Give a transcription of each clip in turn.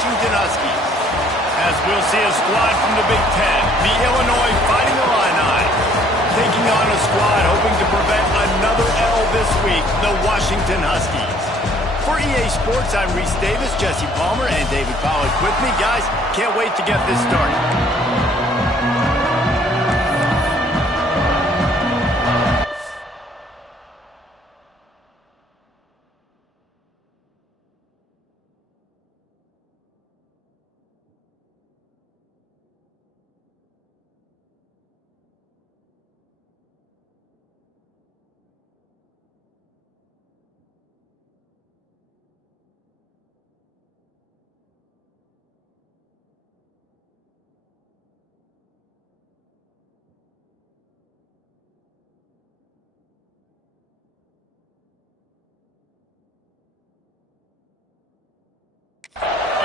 Washington Huskies. As we'll see a squad from the Big Ten, the Illinois Fighting Illini, taking on a squad hoping to prevent another L this week, the Washington Huskies. For EA Sports, I'm Reese Davis, Jesse Palmer, and David Pollack with me. Guys, can't wait to get this started.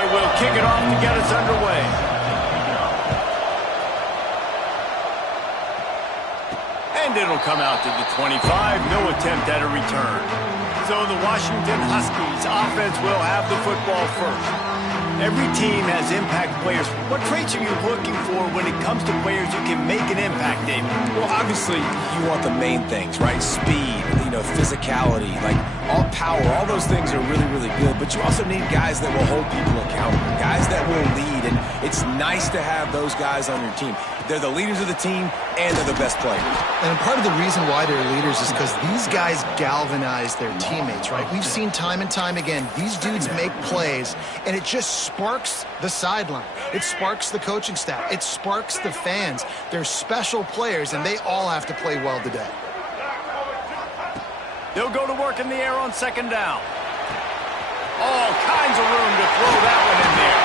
We'll kick it off to get us underway. And it'll come out to the 25. No attempt at a return. So the Washington Huskies offense will have the football first. Every team has impact players. What traits are you looking for when it comes to players who can make an impact, David? Well, obviously, you want the main things, right? Speed, physicality, like all power, all those things are really, really good. But you also need guys that will hold people accountable, guys that will lead. And it's nice to have those guys on your team. They're the leaders of the team, and they're the best players. And part of the reason why they're leaders is because these guys galvanize their teammates, right? We've seen time and time again, these dudes make plays, and it just sparks the sideline. It sparks the coaching staff. It sparks the fans. They're special players, and they all have to play well today. They'll go to work in the air on second down. All kinds of room to throw that one in there.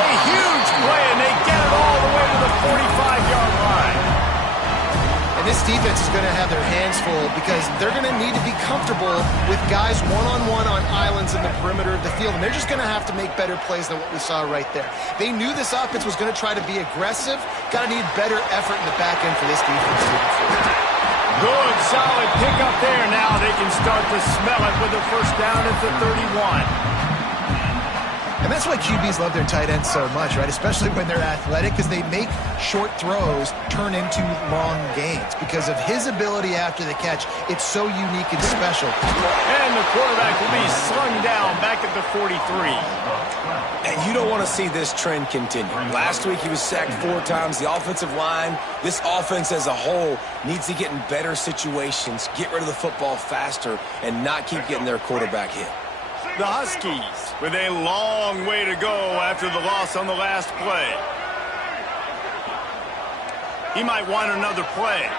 A huge play, and they get it all the way to the 45-yard line. And this defense is going to have their hands full because they're going to need to be comfortable with guys one-on-one on islands in the perimeter of the field, and they're just going to have to make better plays than what we saw right there. They knew this offense was going to try to be aggressive. Got to need better effort in the back end for this defense. Good, solid pickup there. Now they can start to smell it with a first down at the 31. And that's why QBs love their tight ends so much, right? Especially when they're athletic, because they make short throws turn into long gains. Because of his ability after the catch, it's so unique and special. And the quarterback will be slung down back at the 43. And you don't want to see this trend continue. Last week he was sacked 4 times. The offensive line, this offense as a whole, needs to get in better situations, get rid of the football faster, and not keep getting their quarterback hit. The Huskies with a long way to go after the loss on the last play. He might want another play.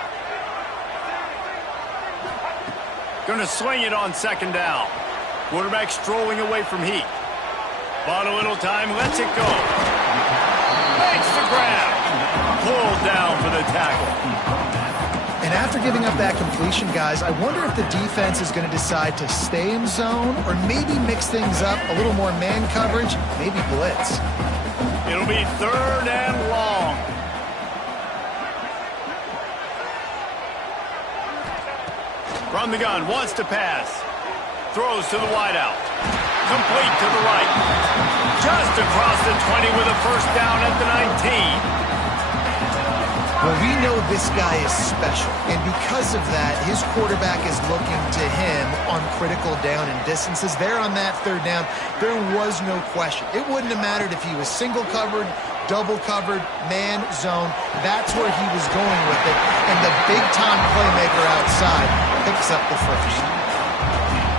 Going to swing it on second down. Quarterback strolling away from Heat. Bought a little time, lets it go. Makes the grab. Pulled down for the tackle. And after giving up that completion, guys, I wonder if the defense is going to decide to stay in zone or maybe mix things up, a little more man coverage, maybe blitz. It'll be third and long. From the gun, wants to pass. Throws to the wideout. Complete to the right. Just across the 20 with a first down at the 19. Well, we know this guy is special, and because of that, his quarterback is looking to him on critical down and distances. There on that third down, there was no question. It wouldn't have mattered if he was single covered, double covered, man, zone. That's where he was going with it, and the big-time playmaker outside picks up the first.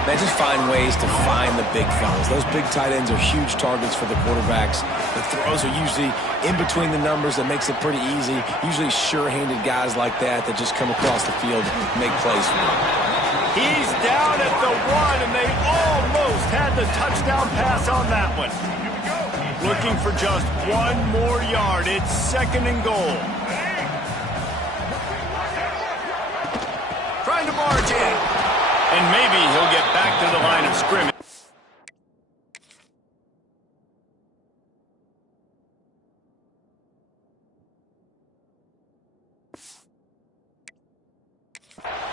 They just find ways to find the big fellas. Those big tight ends are huge targets for the quarterbacks. The throws are usually in between the numbers. That makes it pretty easy. Usually sure-handed guys like that just come across the field and make plays for them. He's down at the 1, and they almost had the touchdown pass on that one. Looking for just 1 more yard. It's second and goal. Trying to barge in. And maybe he'll get back to the line of scrimmage.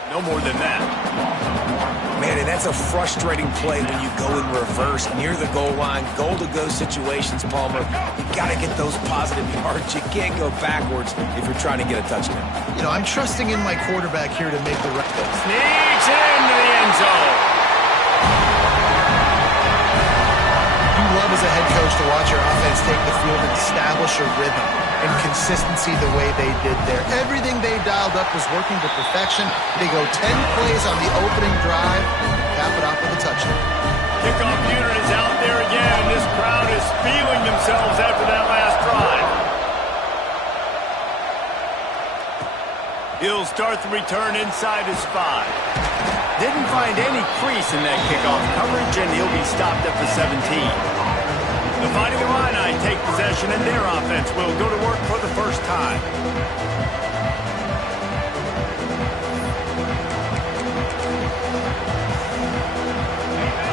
No more than that. Man, and that That's a frustrating play when you go in reverse near the goal line, goal-to-go situations, Palmer. You got to get those positive yards. You can't go backwards if you're trying to get a touchdown. You know, I'm trusting in my quarterback here to make the right play. Sneaks it into the end zone. You love as a head coach to watch your offense take the field and establish a rhythm and consistency the way they did there. Everything they dialed up was working to perfection. They go 10 plays on the opening drive, cap it off with a touchdown. Kickoff unit is out there again, and this crowd is feeling themselves after that last drive. He'll start the return inside his 5. Didn't find any crease in that kickoff coverage, and he'll be stopped at the 17. The Fighting Illini take possession, and their offense will go to work for the first time.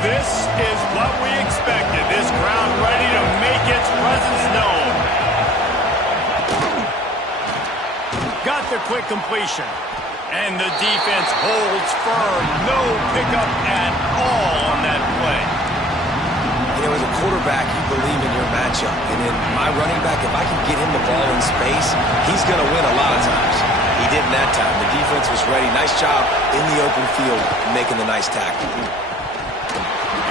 This is what we expected. This crowd ready to make its presence known. Got the quick completion. And the defense holds firm. No pickup at all on that play. You know, as a quarterback, you believe in your matchup. And in my running back, if I can get him the ball in space, he's going to win a lot of times. He didn't that time. The defense was ready. Nice job in the open field making the nice tackle.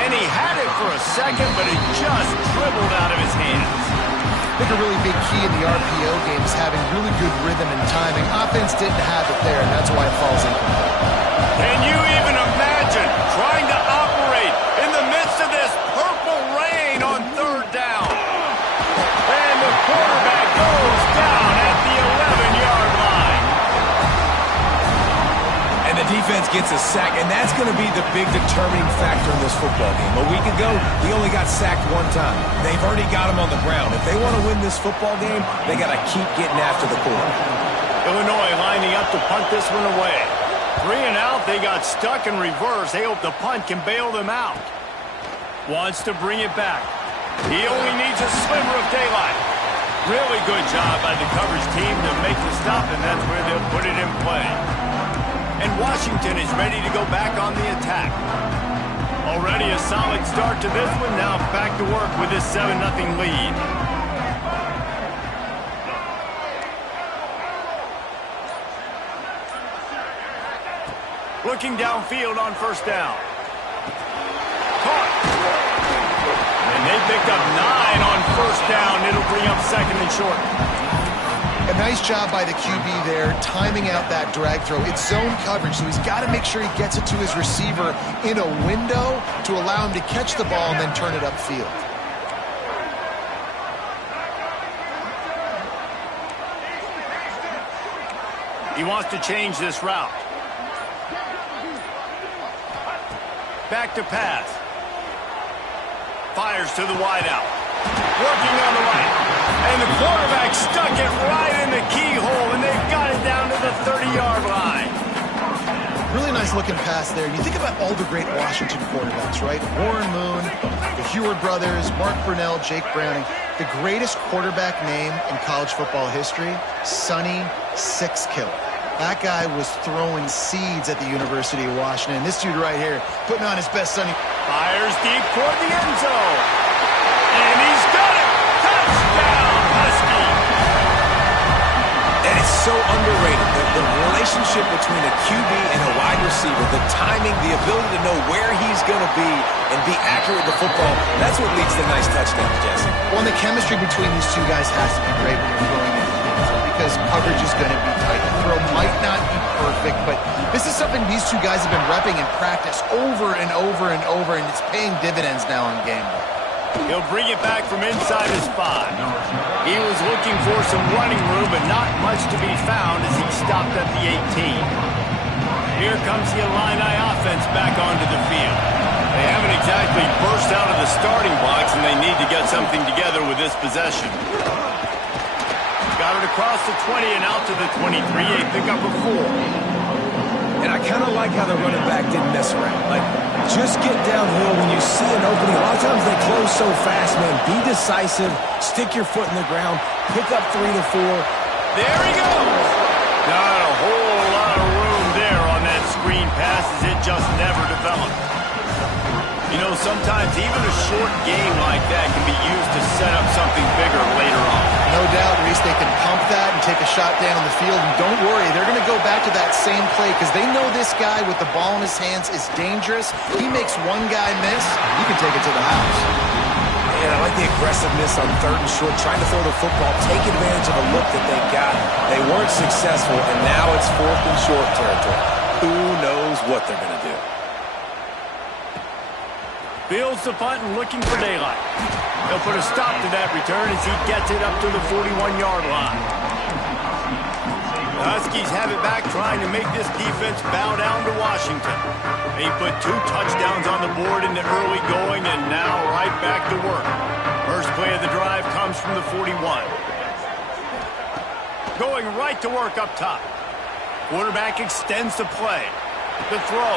And he had it for a second, but it just dribbled out of his hands. I think a really big key in the RPO game is having really good rhythm and timing. Offense didn't have it there, and that's why it falls incomplete. Can you even imagine trying to operate in the midst of this purple rain on third down? And the quarterback goes down at the 11-yard line. And the defense gets a sack, and that's going to be the big determining factor in this football game. A week ago, he only got sacked one time. They've already got him on the ground. If they want to win this football game, they got to keep getting after the quarterback. Illinois lining up to punt this one away. 3 and out, they got stuck in reverse. They hope the punt can bail them out. Wants to bring it back. He only needs a sliver of daylight. Really good job by the coverage team to make the stop, and that's where they'll put it in play. And Washington is ready to go back on the attack. Already a solid start to this one. Now back to work with this 7-0 lead. Looking downfield on first down. Caught. And they picked up 9 on first down. It'll bring up second and short. A nice job by the QB there, timing out that drag throw. It's zone coverage, so he's got to make sure he gets it to his receiver in a window to allow him to catch the ball and then turn it upfield. He wants to change this route. Back to pass. Fires to the wideout. Working on the right. And the quarterback stuck it right in the keyhole, and they've got it down to the 30-yard line. Really nice looking pass there. You think about all the great Washington quarterbacks, right? Warren Moon, the Heward brothers, Mark Brunell, Jake Browning. The greatest quarterback name in college football history, Sonny Sixkill. That guy was throwing seeds at the University of Washington. This dude right here, putting on his best Sonny. Fires deep toward the end zone. And he's got it. Touchdown, Husky. And it's so underrated. The relationship between a QB and a wide receiver, the timing, the ability to know where he's going to be and be accurate with the football, that's what leads to nice touchdowns, Jesse. Well, the chemistry between these two guys has to be great when you're throwing it because coverage is going to be tight. The throw might not be perfect, but this is something these two guys have been repping in practice over and over and over, and it's paying dividends now on game day. He'll bring it back from inside his 5. He was looking for some running room, but not much to be found as he stopped at the 18. Here comes the Illini offense back onto the field. They haven't exactly burst out of the starting blocks, and they need to get something together with this possession. Got it across the 20 and out to the 23. A pickup of 4. And I kind of like how the running back didn't mess around. Like, just get downhill when you see an opening. A lot of times they close so fast, man. Be decisive. Stick your foot in the ground. Pick up 3 to 4. There he goes. Not a whole lot of room there on that screen pass as it just never developed. You know, sometimes even a short game like that can be used to set up something bigger later on. No doubt, Reese, they can pump that and take a shot down the field. And don't worry, they're going to go back to that same play because they know this guy with the ball in his hands is dangerous. He makes one guy miss, you can take it to the house. And I like the aggressiveness on 3rd and short, trying to throw the football, take advantage of a look that they got. They weren't successful, and now it's 4th and short territory. Who knows what they're going to do? Fields the punt and looking for daylight. They'll put a stop to that return as he gets it up to the 41-yard line. The Huskies have it back, trying to make this defense bow down to Washington. They put 2 touchdowns on the board in the early going, and now right back to work. First play of the drive comes from the 41. Going right to work up top. Quarterback extends the play. The throw.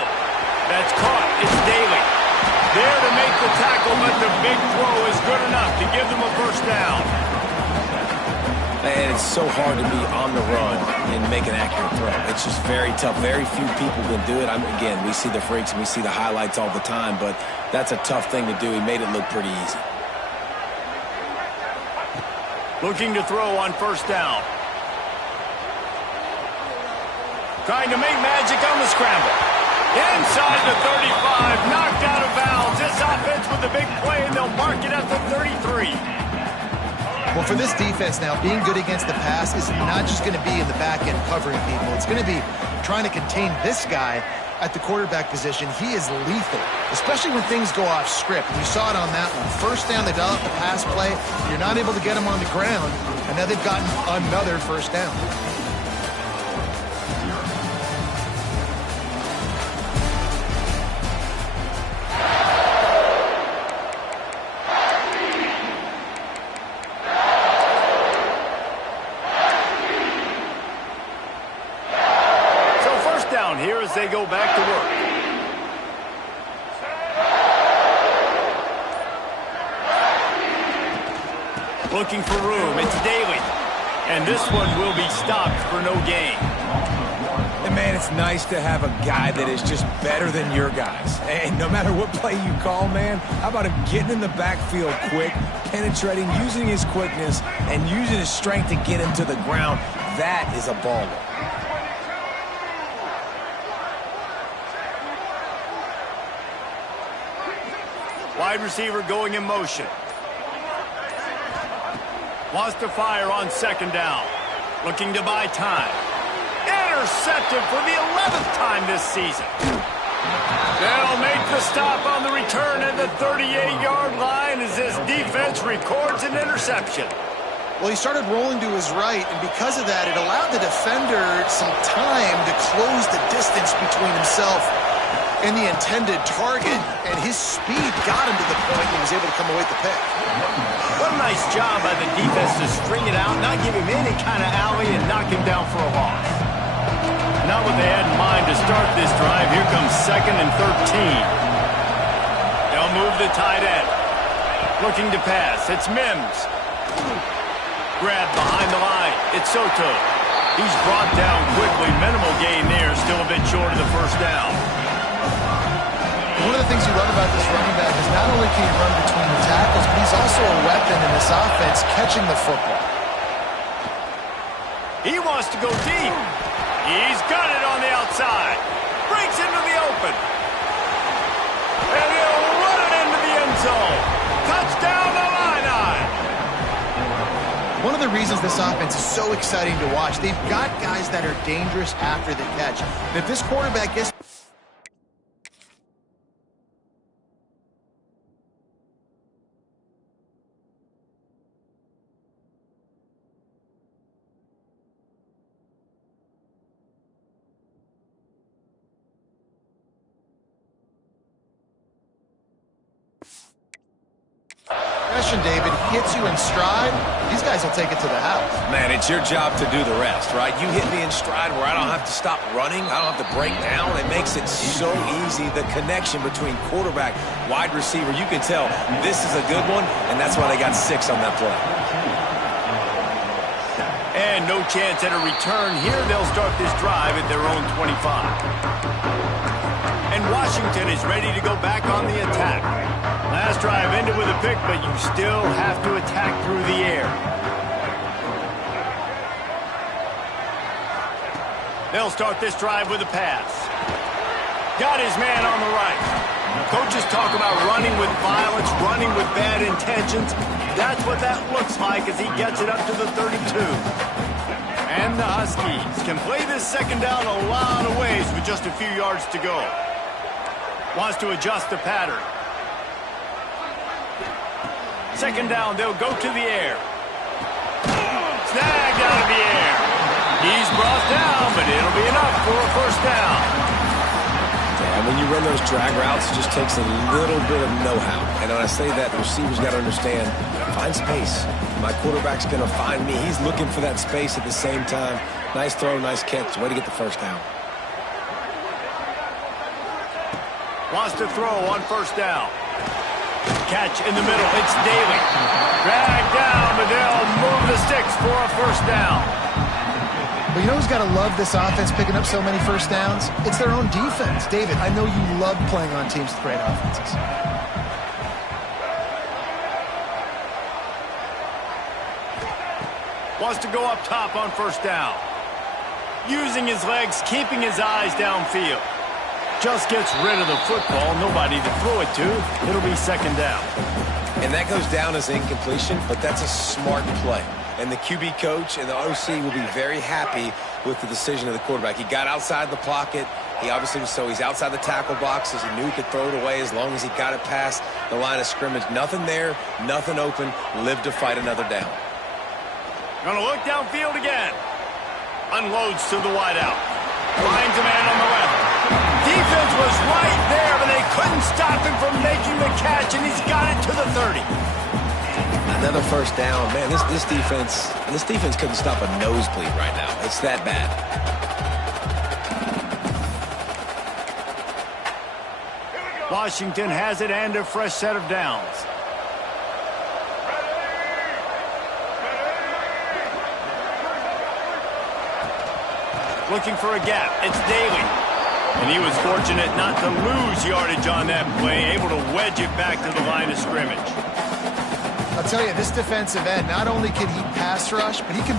That's caught. It's Daly. There to make the tackle, but the big throw is good enough to give them a first down. And it's so hard to be on the run and make an accurate throw. It's just very tough. Very few people can do it. Again, we see the freaks and we see the highlights all the time, but that's a tough thing to do. He made it look pretty easy. Looking to throw on first down. Trying to make magic on the scramble. Inside the 35, knocked out of bounds. This offense with the big play, and they'll mark it at the 33. Well, for this defense now, being good against the pass is not just going to be in the back end covering people. It's going to be trying to contain this guy at the quarterback position. He is lethal, especially when things go off script. We saw it on that one. First down, they dial up the pass play. You're not able to get him on the ground, and now they've gotten another first down. Here as they go back to work. Looking for room. It's Daly. And this one will be stopped for no gain. And, man, it's nice to have a guy that is just better than your guys. And no matter what play you call, man, how about him getting in the backfield quick, penetrating, using his quickness, and using his strength to get him to the ground. That is a baller. Wide receiver going in motion. Wants to fire on second down. Looking to buy time. Intercepted for the 11th time this season. They'll make the stop on the return at the 38-yard line as this defense records an interception. Well, he started rolling to his right, and because of that, it allowed the defender some time to close the distance between himself and the intended target, and his speed got him to the point he was able to come away with the pick. What a nice job by the defense to string it out, not give him any kind of alley, and knock him down for a loss. Not what they had in mind to start this drive. Here comes 2nd and 13. They'll move the tight end. Looking to pass. It's Mims. Grab behind the line. It's Soto. He's brought down quickly. Minimal gain there. Still a bit short of the first down. One of the things you love about this running back is not only can he run between the tackles, but he's also a weapon in this offense catching the football. He wants to go deep. He's got it on the outside. Breaks into the open. And he'll run it into the end zone. Touchdown, Illini. One of the reasons this offense is so exciting to watch, they've got guys that are dangerous after the catch. And if this quarterback gets... David hits you in stride, these guys will take it to the house. Man, it's your job to do the rest, right? You hit me in stride where I don't have to stop running. I don't have to break down. It makes it so easy. The connection between quarterback, wide receiver, you can tell this is a good one, and that's why they got 6 on that play. And no chance at a return here. They'll start this drive at their own 25. And Washington is ready to go back on the attack. Last drive ended with a pick, but you still have to attack through the air. They'll start this drive with a pass. Got his man on the right. Coaches talk about running with violence, running with bad intentions. That's what that looks like as he gets it up to the 32. And the Huskies can play this second down a lot of ways with just a few yards to go. Wants to adjust the pattern. Second down, they'll go to the air. Snagged out of the air. He's brought down, but it'll be enough for a first down. And when you run those drag routes, it just takes a little bit of know-how. And when I say that, the receivers got to understand, find space. My quarterback's going to find me. He's looking for that space at the same time. Nice throw, nice catch. Way to get the first down. Wants to throw on first down. Catch in the middle. It's Daly. Dragged down, but they'll move the sticks for a first down. But you know who's got to love this offense picking up so many first downs? It's their own defense. David, I know you love playing on teams with great offenses. Wants to go up top on first down. Using his legs, keeping his eyes downfield. Just gets rid of the football. Nobody to throw it to. It'll be second down. And that goes down as incompletion, but that's a smart play. And the QB coach and the OC will be very happy with the decision of the quarterback. He got outside the pocket. He obviously was he's outside the tackle boxes. He knew he could throw it away as long as he got it past the line of scrimmage. Nothing there, nothing open. Live to fight another down. Gonna look downfield again. Unloads to the wideout. Finds a man on the left. Defense was right there, but they couldn't stop him from making the catch, and he's got it to the 30. Another first down. Man, this defense couldn't stop a nosebleed right now. It's that bad. Washington has it and a fresh set of downs. Looking for a gap. It's Daly. And he was fortunate not to lose yardage on that play, able to wedge it back to the line of scrimmage. I'll tell you, this defensive end, not only can he pass rush, but he can...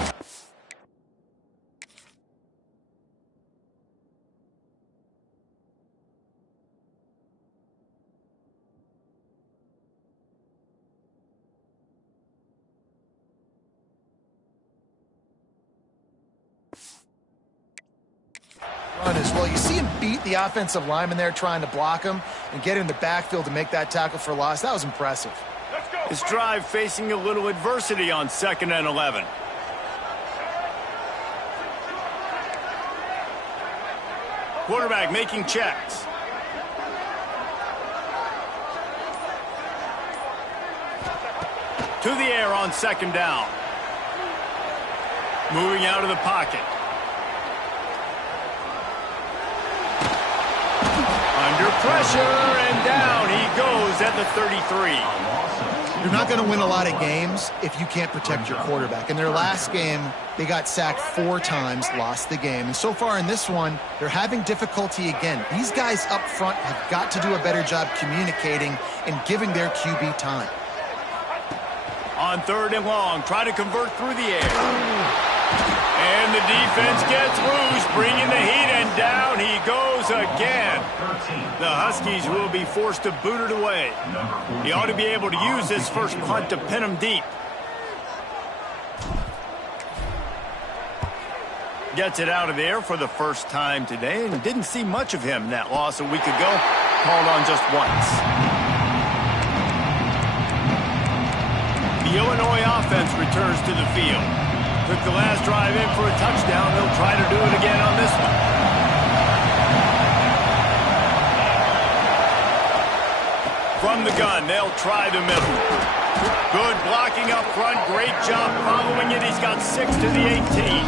run as well. You see him beat the offensive lineman there trying to block him and get in the backfield to make that tackle for loss. That was impressive. This drive facing a little adversity on 2nd and 11. Quarterback making checks. To the air on 2nd down. Moving out of the pocket. Under pressure, and down he goes at the 33. You're not going to win a lot of games if you can't protect your quarterback. In their last game, they got sacked 4 times, lost the game. And so far in this one, they're having difficulty again. These guys up front have got to do a better job communicating and giving their QB time. On 3rd and long, try to convert through the air. And the defense gets loose, bringing the heat, and down he goes again. The Huskies will be forced to boot it away. He ought to be able to use this first punt to pin him deep. Gets it out of there for the first time today, and didn't see much of him. That loss a week ago, called on just once. The Illinois offense returns to the field. Took the last drive in for a touchdown. They'll try to do it again on this one. From the gun, they'll try the middle. Good blocking up front. Great job following it. He's got 6 to the 18.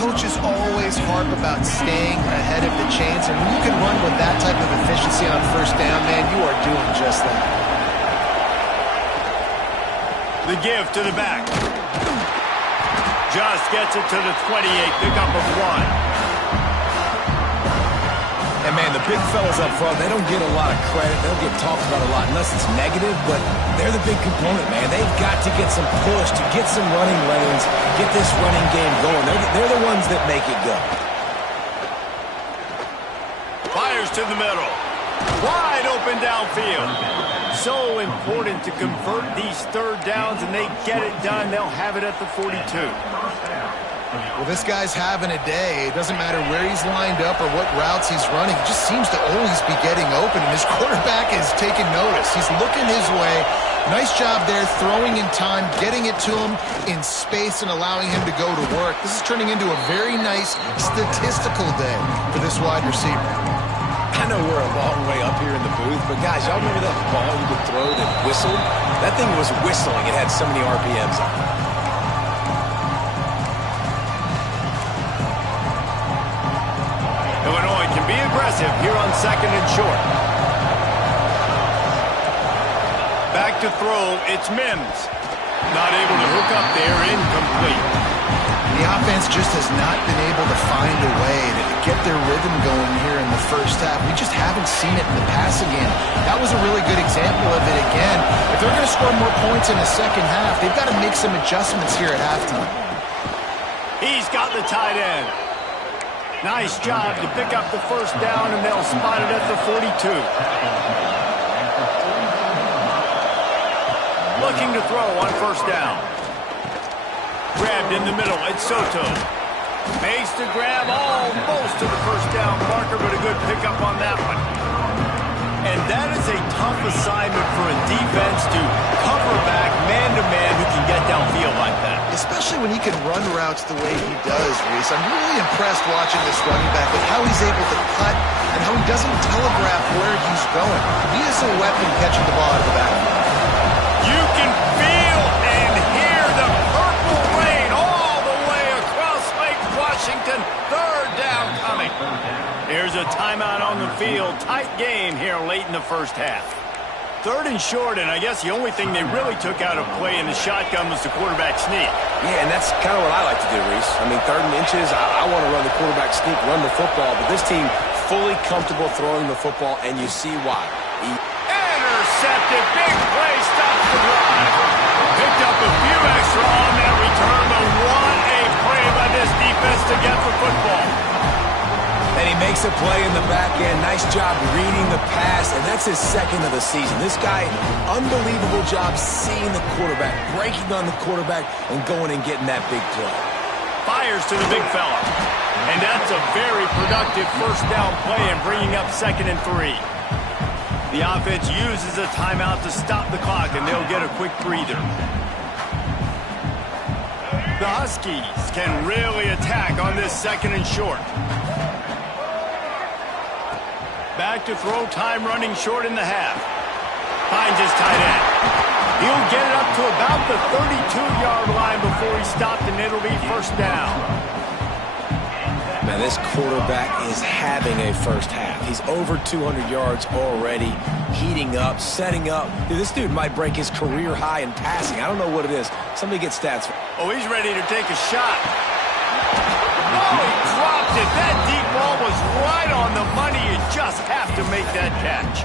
Coaches always harp about staying ahead of the chains, and when you can run with that type of efficiency on first down, man, you are doing just that. The give to the back. Just gets it to the 28, pickup of 1. And, man, the big fellas up front, they don't get a lot of credit. They don't get talked about a lot unless it's negative, but they're the big component, man. They've got to get some push, to get some running lanes, get this running game going. They're the ones that make it go. Fires to the middle. Wide open downfield. So important to convert these third downs, and they get it done. They'll have it at the 42. Well, this guy's having a day. It doesn't matter where he's lined up or what routes he's running. He just seems to always be getting open, and his quarterback is taking notice. He's looking his way. Nice job there, throwing in time, getting it to him in space and allowing him to go to work. This is turning into a very nice statistical day for this wide receiver. I know we're a long way up here in the booth, but guys, y'all remember that ball you could throw that whistled? That thing was whistling. It had so many RPMs on it. Illinois can be aggressive here on 2nd and short. Back to throw, it's Mims. Not able to hook up there, incomplete. The offense just has not been able to find a way to get their rhythm going here in the first half. We just haven't seen it in the passing game. That was a really good example of it again. If they're going to score more points in the second half, they've got to make some adjustments here at halftime. He's got the tight end. Nice job to pick up the first down, and they'll spot it at the 42. Looking to throw on first down. Grabbed in the middle, it's Soto. Makes the grab almost to the first down marker, but a good pickup on that one. And that is a tough assignment for a defense to cover back man-to-man who can get downfield like that. Especially when he can run routes the way he does, Reese. I'm really impressed watching this running back with how he's able to cut and how he doesn't telegraph where he's going. He is a weapon catching the ball out of the backfield. You can feel and hear the purple rain all the way across Lake Washington. Third down coming. Here's a timeout on the field. Tight game here late in the first half. 3rd and short, and I guess the only thing they really took out of play in the shotgun was the quarterback sneak. Yeah, and that's kind of what I like to do, Reese. I mean, 3rd and inches, I want to run the quarterback sneak, run the football, but this team fully comfortable throwing the football, and you see why. Intercepted, big play, stops the drive. Picked up a few extra on that return, but what a play by this defense to get the football. And he makes a play in the back end. Nice job reading the pass, and that's his 2nd of the season. This guy, unbelievable job seeing the quarterback, breaking on the quarterback, and going and getting that big play. Fires to the big fella. And that's a very productive first down play and bringing up 2nd and 3. The offense uses a timeout to stop the clock, and they'll get a quick breather. The Huskies can really attack on this 2nd and short. Back to throw, time running short in the half. Finds his tight end. He'll get it up to about the 32-yard line before he stopped, and it'll be first down. Man, this quarterback is having a first half. He's over 200 yards already, heating up, setting up. Dude, this dude might break his career high in passing. I don't know what it is. Somebody get stats. Oh, he's ready to take a shot. Oh, he dropped it. That deep ball was right on the money. You just have to make that catch.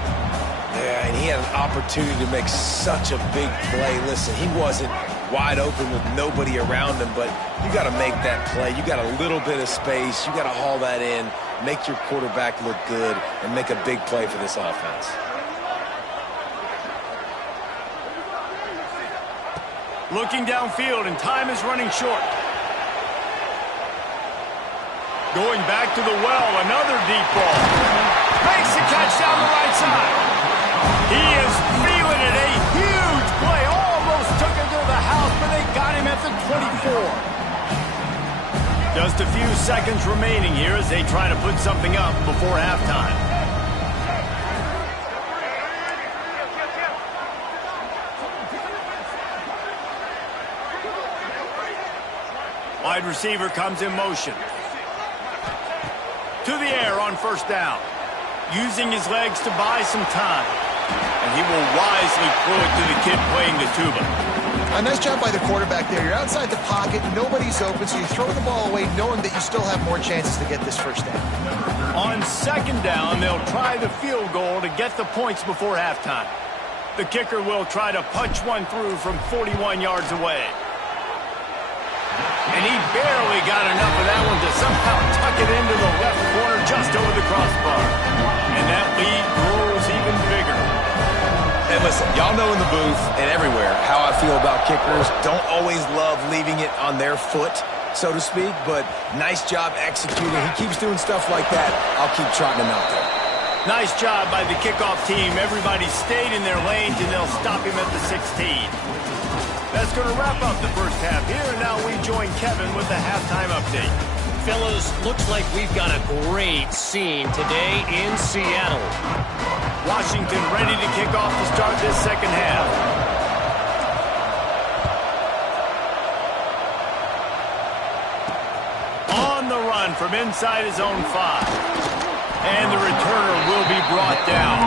Yeah, and he had an opportunity to make such a big play. Listen, he wasn't wide open with nobody around him, but you got to make that play. You got a little bit of space. You got to haul that in, make your quarterback look good, and make a big play for this offense. Looking downfield, and time is running short. Going back to the well, another deep ball. Makes the catch down the right side. He is feeling it. A huge play. Almost took him to the house, but they got him at the 24. Just a few seconds remaining here as they try to put something up before halftime. Wide receiver comes in motion. To the air on first down. Using his legs to buy some time. And he will wisely throw it to the kid playing the tuba. A nice job by the quarterback there. You're outside the pocket, nobody's open, so you throw the ball away knowing that you still have more chances to get this first down. On second down, they'll try the field goal to get the points before halftime. The kicker will try to punch one through from 41 yards away. And he barely got enough of that one to somehow tuck it into the left corner just over the crossbar. And that lead grows even bigger. And listen, y'all know in the booth and everywhere how I feel about kickers. Don't always love leaving it on their foot, so to speak, but nice job executing. He keeps doing stuff like that. I'll keep trotting him out there. Nice job by the kickoff team. Everybody stayed in their lanes, and they'll stop him at the 16. That's going to wrap up the first half here, and now we join Kevin with the halftime update. Fellas, looks like we've got a great scene today in Seattle. Washington ready to kick off to start this second half. On the run from inside his own 5. And the returner will be brought down.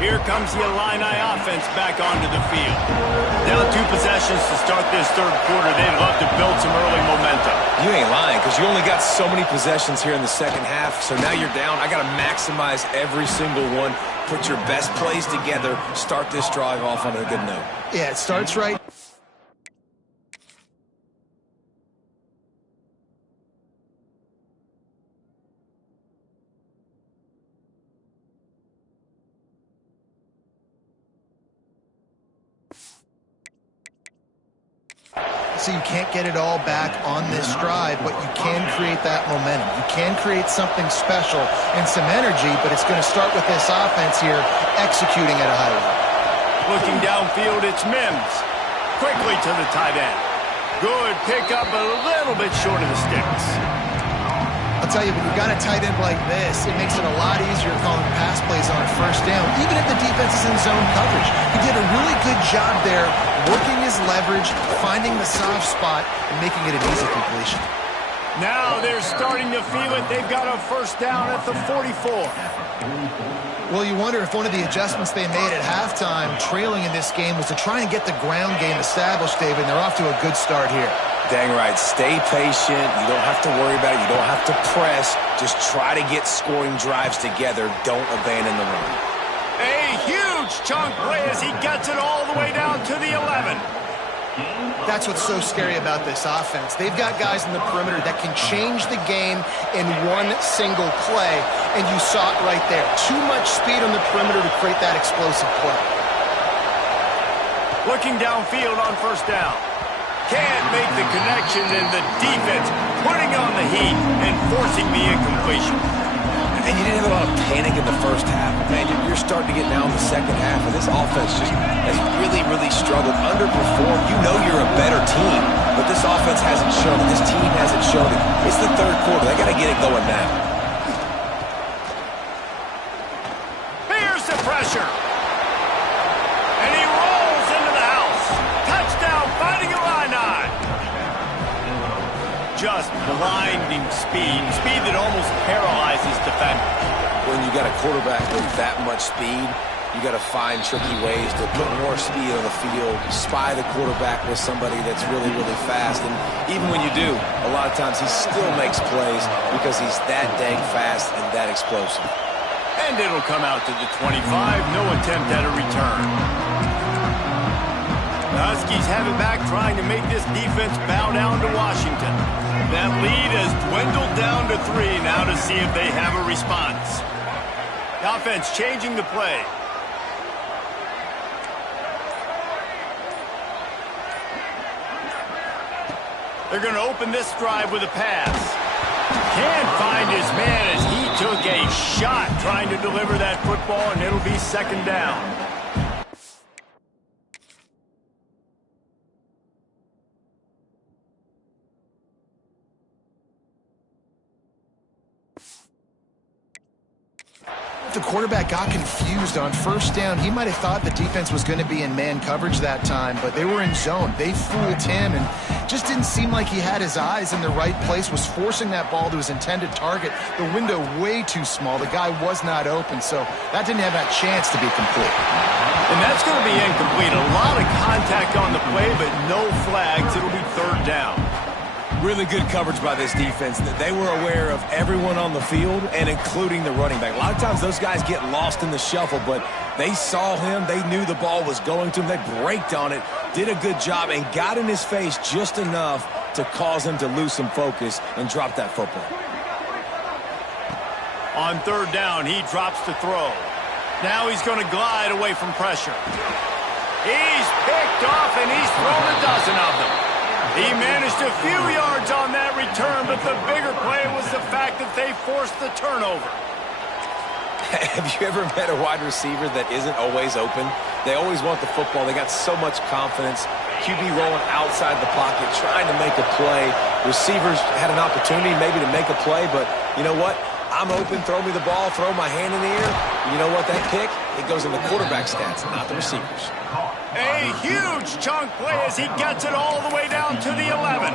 Here comes the Illini offense back onto the field. Down 2 possessions to start this third quarter. They'd love to build some early momentum. You ain't lying, because you only got so many possessions here in the second half, so now you're down. I got to maximize every single one, put your best plays together, start this drive off on a good note. Yeah, it starts right. So you can't get it all back on this drive, but you can create that momentum. You can create something special and some energy, but it's going to start with this offense here executing at a high level. Looking downfield, it's Mims. Quickly to the tight end. Good pickup, but a little bit short of the sticks. I'll tell you, when you've got a tight end like this, it makes it a lot easier calling pass plays on first down, even if the defense is in zone coverage. He did a really good job there, working his leverage, finding the soft spot, and making it an easy completion. Now they're starting to feel it. They've got a first down at the 44. Well, you wonder if one of the adjustments they made at halftime, trailing in this game, was to try and get the ground game established, David, and they're off to a good start here. Dang right. Stay patient. You don't have to worry about it. You don't have to press. Just try to get scoring drives together. Don't abandon the run. A huge chunk play as he gets it all the way down to the 11. That's what's so scary about this offense. They've got guys in the perimeter that can change the game in one single play, and you saw it right there. Too much speed on the perimeter to create that explosive play. Looking downfield on first down. Can't make the connection, and the defense putting on the heat and forcing the incompletion. And you didn't have a lot of panic in the first half. Man, you're starting to get now in the second half, and this offense just has really, really struggled, underperformed. You know you're a better team, but this offense hasn't shown it. This team hasn't shown it. It's the third quarter. They got to get it going now. Here's the pressure. And he rolls into the house. Touchdown, Fighting Illini. Just blinding speed. Speed that almost paralyzes defenders. When you got a quarterback with that much speed, you got to find tricky ways to put more speed on the field, spy the quarterback with somebody that's really, really fast. And even when you do, a lot of times he still makes plays because he's that dang fast and that explosive. And it'll come out to the 25. No attempt at a return. The Huskies have it back, trying to make this defense bow down to Washington. That lead has dwindled down to 3. Now to see if they have a response. The offense changing the play. They're going to open this drive with a pass. Can't find his man as he took a shot trying to deliver that football, and it'll be second down. if the quarterback got confused on first down. He might have thought the defense was going to be in man coverage that time, but they were in zone. They fooled him and just didn't seem like he had his eyes in the right place, was forcing that ball to his intended target. The window way too small. The guy was not open, so that didn't have that chance to be complete. And that's going to be incomplete. A lot of contact on the play, but no flags. It'll be third down. Really good coverage by this defense. They were aware of everyone on the field and including the running back. A lot of times those guys get lost in the shuffle, but they saw him. They knew the ball was going to him. They braked on it, did a good job, and got in his face just enough to cause him to lose some focus and drop that football. On third down, he drops to throw. Now he's going to glide away from pressure. He's picked off, and he's thrown a dozen of them. He managed a few yards on that return, but the bigger play was the fact that they forced the turnover. Have you ever met a wide receiver that isn't always open? They always want the football. They got so much confidence. QB rolling outside the pocket, trying to make a play. Receivers had an opportunity maybe to make a play, but you know what? I'm open, throw me the ball, throw my hand in the air. You know what? That pick, it goes in the quarterback stats, not the receivers. A huge chunk play as he gets it all the way down to the 11.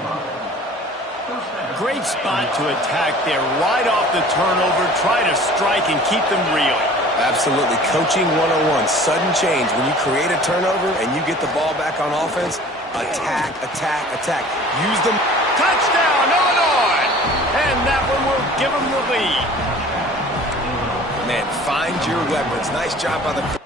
Great spot to attack there, right off the turnover. Try to strike and keep them reeling. Absolutely. Coaching 101. Sudden change. When you create a turnover and you get the ball back on offense, attack, attack, attack. Use them. Touchdown, Illinois! And that one will give them the lead. Man, find your weapons. Nice job by the...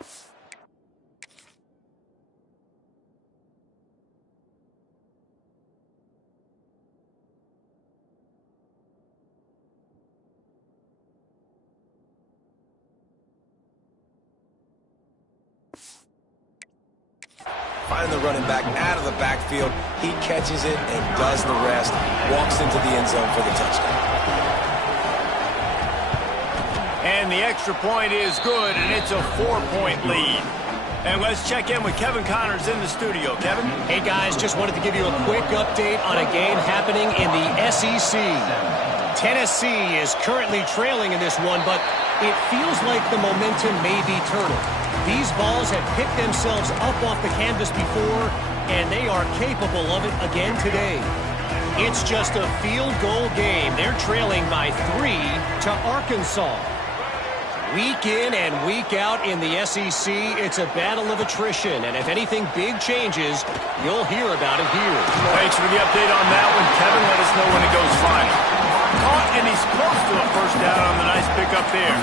Find the running back out of the backfield. He catches it and does the rest. Walks into the end zone for the touchdown. And the extra point is good, and it's a 4-point lead. And let's check in with Kevin Connors in the studio. Kevin? Hey, guys, just wanted to give you a quick update on a game happening in the SEC. Tennessee is currently trailing in this one, but it feels like the momentum may be turning. These balls have picked themselves up off the canvas before, and they are capable of it again today. It's just a field goal game. They're trailing by 3 to Arkansas. Week in and week out in the SEC, it's a battle of attrition, and if anything big changes, you'll hear about it here. Thanks for the update on that one, Kevin. Let us know when it goes final. Caught, and he's close to a first down on the nice pickup there.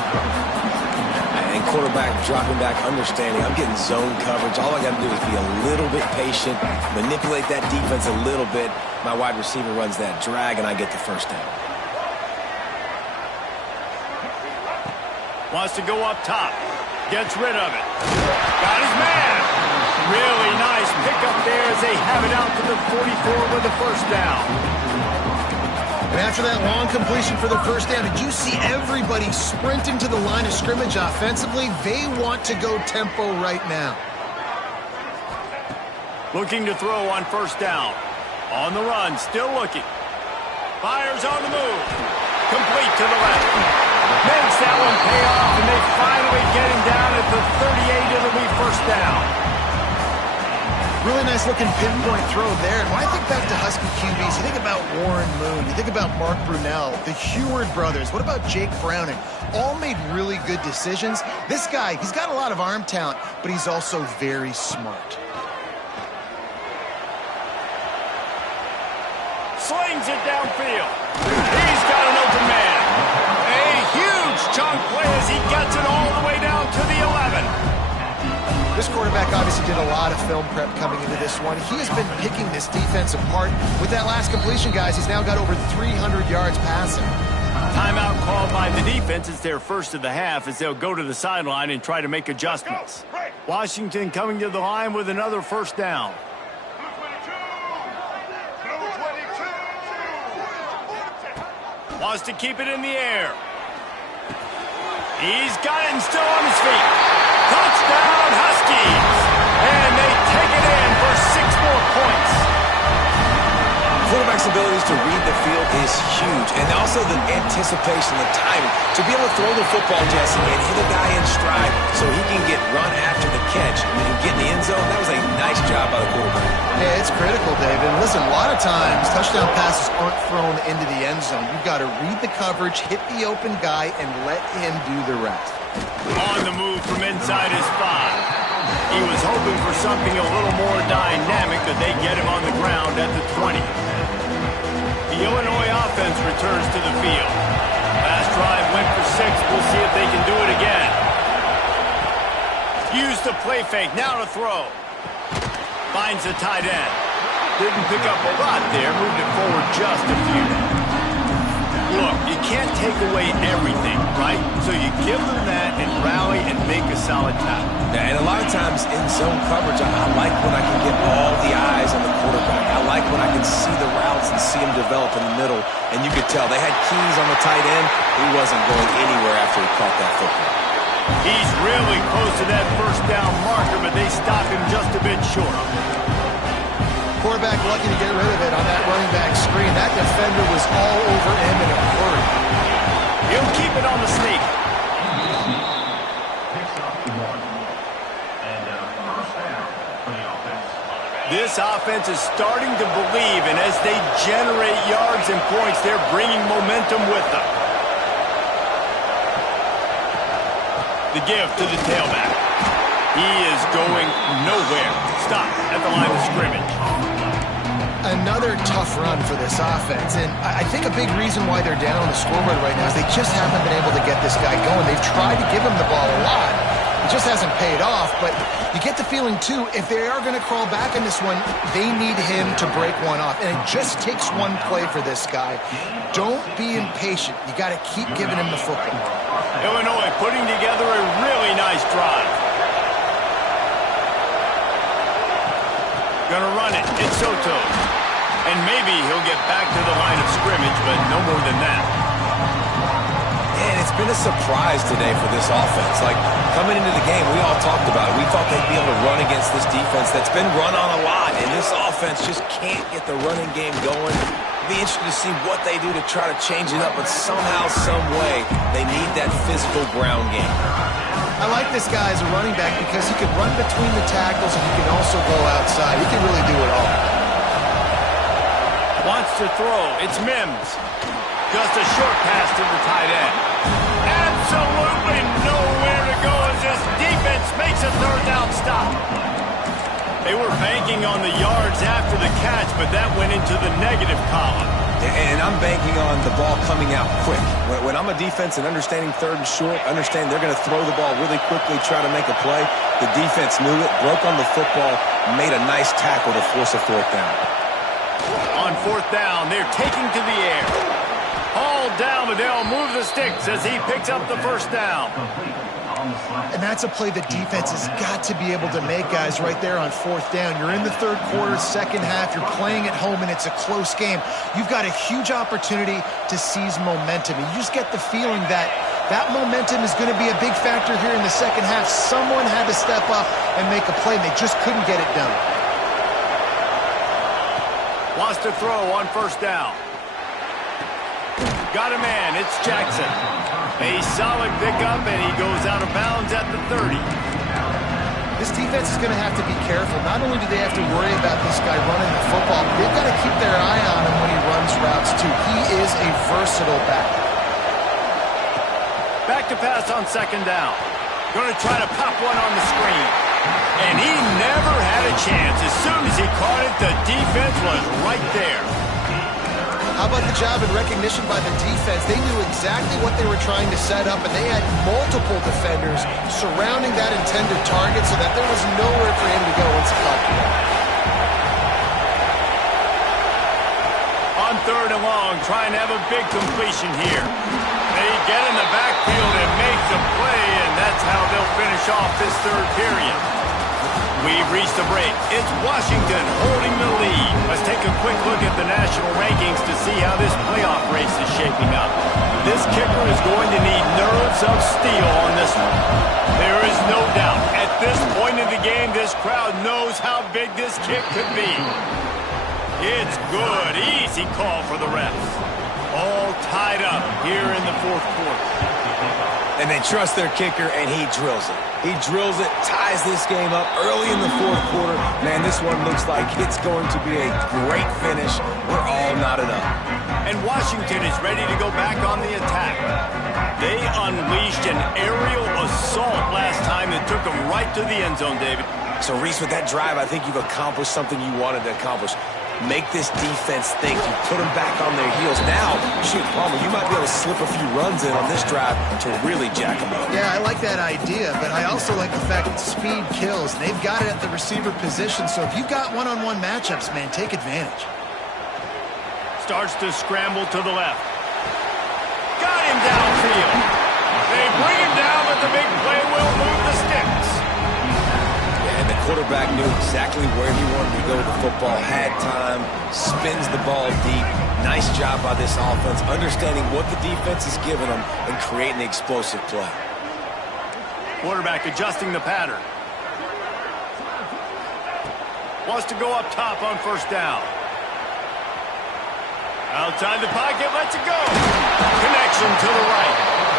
And quarterback dropping back, understanding I'm getting zone coverage. All I got to do is be a little bit patient, manipulate that defense a little bit. My wide receiver runs that drag, and I get the first down. Wants to go up top. Gets rid of it. Got his man. Really nice pickup there as they have it out to the 44 with the first down. And after that long completion for the first down, did you see everybody sprinting to the line of scrimmage offensively? They want to go tempo right now. Looking to throw on first down. On the run, still looking. Fires on the move. Complete to the left. Makes that one pay off, and they finally get him down at the 38. It'll be first down. Really nice looking pinpoint throw there. And when I think back to Husky QBs, you think about Warren Moon, you think about Mark Brunell, the Heward brothers. What about Jake Browning? All made really good decisions. This guy, he's got a lot of arm talent, but he's also very smart. Slings it downfield. He's got an open man. A huge chunk play as he gets it all the way down to the 11. This quarterback obviously did a lot of film prep coming into this one. He has been picking this defense apart. With that last completion, guys, he's now got over 300 yards passing. Timeout called by the defense. It's their first of the half as they'll go to the sideline and try to make adjustments. Washington coming to the line with another first down. Wants to keep it in the air. He's got it and still on his feet. Touchdown, Huskies! And they take it in for 6 more points. Quarterback's abilities to read the field is huge. And also the anticipation, the timing. To be able to throw the football, Jesse, and hit a guy in stride so he can get run after the catch and get in the end zone, that was a nice job by the quarterback. Yeah, it's critical, David. And listen, a lot of times touchdown passes aren't thrown into the end zone. You've got to read the coverage, hit the open guy, and let him do the rest. On the move from inside his 5. He was hoping for something a little more dynamic, that they get him on the ground at the 20. The Illinois offense returns to the field. Last drive went for 6. We'll see if they can do it again. Use the play fake. Now to throw. Finds the tight end. Didn't pick up a lot there. Moved it forward just a few. Look, you can't take away everything, right? So you give them that and rally and make a solid tackle. Yeah, and a lot of times in zone coverage, I like when I can get all the eyes on the quarterback. I like when I can see the routes and see him develop in the middle. And you could tell they had keys on the tight end. He wasn't going anywhere after he caught that football. He's really close to that first down marker, but they stop him just a bit short. Quarterback lucky to get rid of it on that running back screen. That defender was all over him in a hurry. He'll keep it on the sneak. This offense is starting to believe, and as they generate yards and points, they're bringing momentum with them. The give to the tailback. He is going nowhere. Stop at the line of scrimmage. Another tough run for this offense, and I think a big reason why they're down on the scoreboard right now is they just haven't been able to get this guy going. They've tried to give him the ball a lot. It just hasn't paid off, but you get the feeling, too, if they are going to crawl back in this one, they need him to break one off, and it just takes one play for this guy. Don't be impatient. You got to keep giving him the football. Illinois putting together a really nice drive. Gonna run it. It's Soto. And maybe he'll get back to the line of scrimmage, but no more than that. And it's been a surprise today for this offense. Like, coming into the game, we all talked about it. We thought they'd be able to run against this defense that's been run on a lot, and this offense just can't get the running game going. It'll be interesting to see what they do to try to change it up, but somehow, some way, they need that physical ground game. I like this guy as a running back because he can run between the tackles and he can also go outside. He can really do it all. Wants to throw. It's Mims. Just a short pass to the tight end. Absolutely nowhere to go as this defense makes a third down stop. They were banking on the yards after the catch, but that went into the negative column. And I'm banking on the ball coming out quick. When I'm a defense and understanding third and short, understand they're going to throw the ball really quickly, try to make a play. The defense knew it, broke on the football, made a nice tackle to force a fourth down. On fourth down, they're taking to the air. Hauled down, but they'll move the sticks as he picks up the first down. And that's a play the defense has got to be able to make, guys, right there on fourth down. You're in the third quarter, second half. You're playing at home, and it's a close game. You've got a huge opportunity to seize momentum. And you just get the feeling that that momentum is going to be a big factor here in the second half. Someone had to step up and make a play, and they just couldn't get it done. Wants to throw on first down. Got a man. It's Jackson. A solid pickup, and he goes out of bounds at the 30. This defense is going to have to be careful. Not only do they have to worry about this guy running the football, but they've got to keep their eye on him when he runs routes, too. He is a versatile back. Back to pass on second down. Going to try to pop one on the screen. And he never had a chance. As soon as he caught it, the defense was right there. How about the job and recognition by the defense? They knew exactly what they were trying to set up, and they had multiple defenders surrounding that intended target so that there was nowhere for him to go once he caught the ball. On third and long, trying to have a big completion here. They get in the backfield and make the play, and that's how they'll finish off this third period. We've reached the break. It's Washington holding the lead. Let's take a quick look at the national rankings to see how this playoff race is shaping up. This kicker is going to need nerves of steel on this one. There is no doubt. At this point in the game, this crowd knows how big this kick could be. It's good. Easy call for the refs. All tied up here in the fourth quarter. And they trust their kicker, and he drills it. He drills it, ties this game up early in the fourth quarter. Man, this one looks like it's going to be a great finish. We're all knotted up. And Washington is ready to go back on the attack. They unleashed an aerial assault last time that took them right to the end zone, David. So, Reese, with that drive, I think you've accomplished something you wanted to accomplish. Make this defense think. You put them back on their heels. Now, shoot, Palmer, you might be able to slip a few runs in on this drive to really jack them up. Yeah, I like that idea, but I also like the fact that speed kills. They've got it at the receiver position, so if you've got one-on-one matchups, man, take advantage. Starts to scramble to the left. Got him downfield. They bring him down, but the big play will move the sticks. And the quarterback knew exactly where he wanted to go with the football, had time, spins the ball deep. Nice job by this offense, understanding what the defense is giving them and creating the explosive play. Quarterback adjusting the pattern. Wants to go up top on first down. Outside the pocket, lets it go. Connection to the right.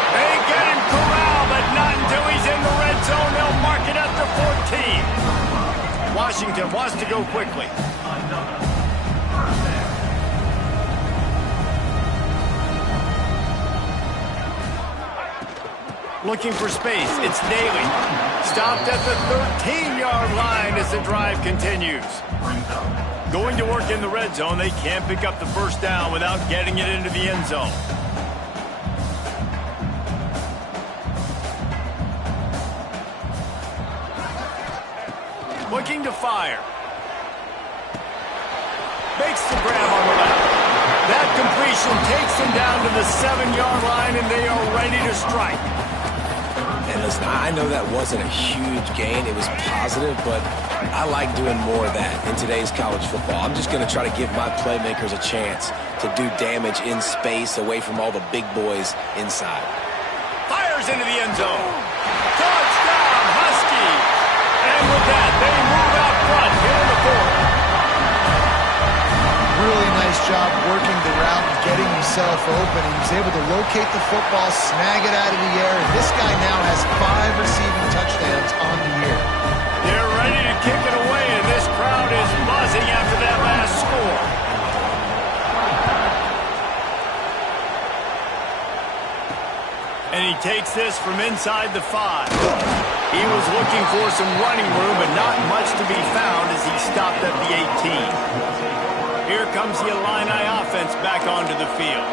They get him corralled, but not until he's in the red zone. They'll mark it at the 14. Washington wants to go quickly. Looking for space. It's Daly. Stopped at the 13-yard line as the drive continues. Going to work in the red zone. They can't pick up the first down without getting it into the end zone. Looking to fire. Makes the grab on the left. That completion takes them down to the 7-yard line, and they are ready to strike. And listen, I know that wasn't a huge gain. It was positive, but I like doing more of that in today's college football. I'm just going to try to give my playmakers a chance to do damage in space away from all the big boys inside. Fires into the end zone. Touchdown, Husky. And with that, they move out front here in the fourth. Really nice job working the route and getting himself open. He was able to locate the football, snag it out of the air, and this guy now has 5 receiving touchdowns on the year. They're ready to kick it away, and this crowd is buzzing after that last score. And he takes this from inside the 5. He was looking for some running room, but not much to be found as he stopped at the 18. Here comes the Illini offense back onto the field.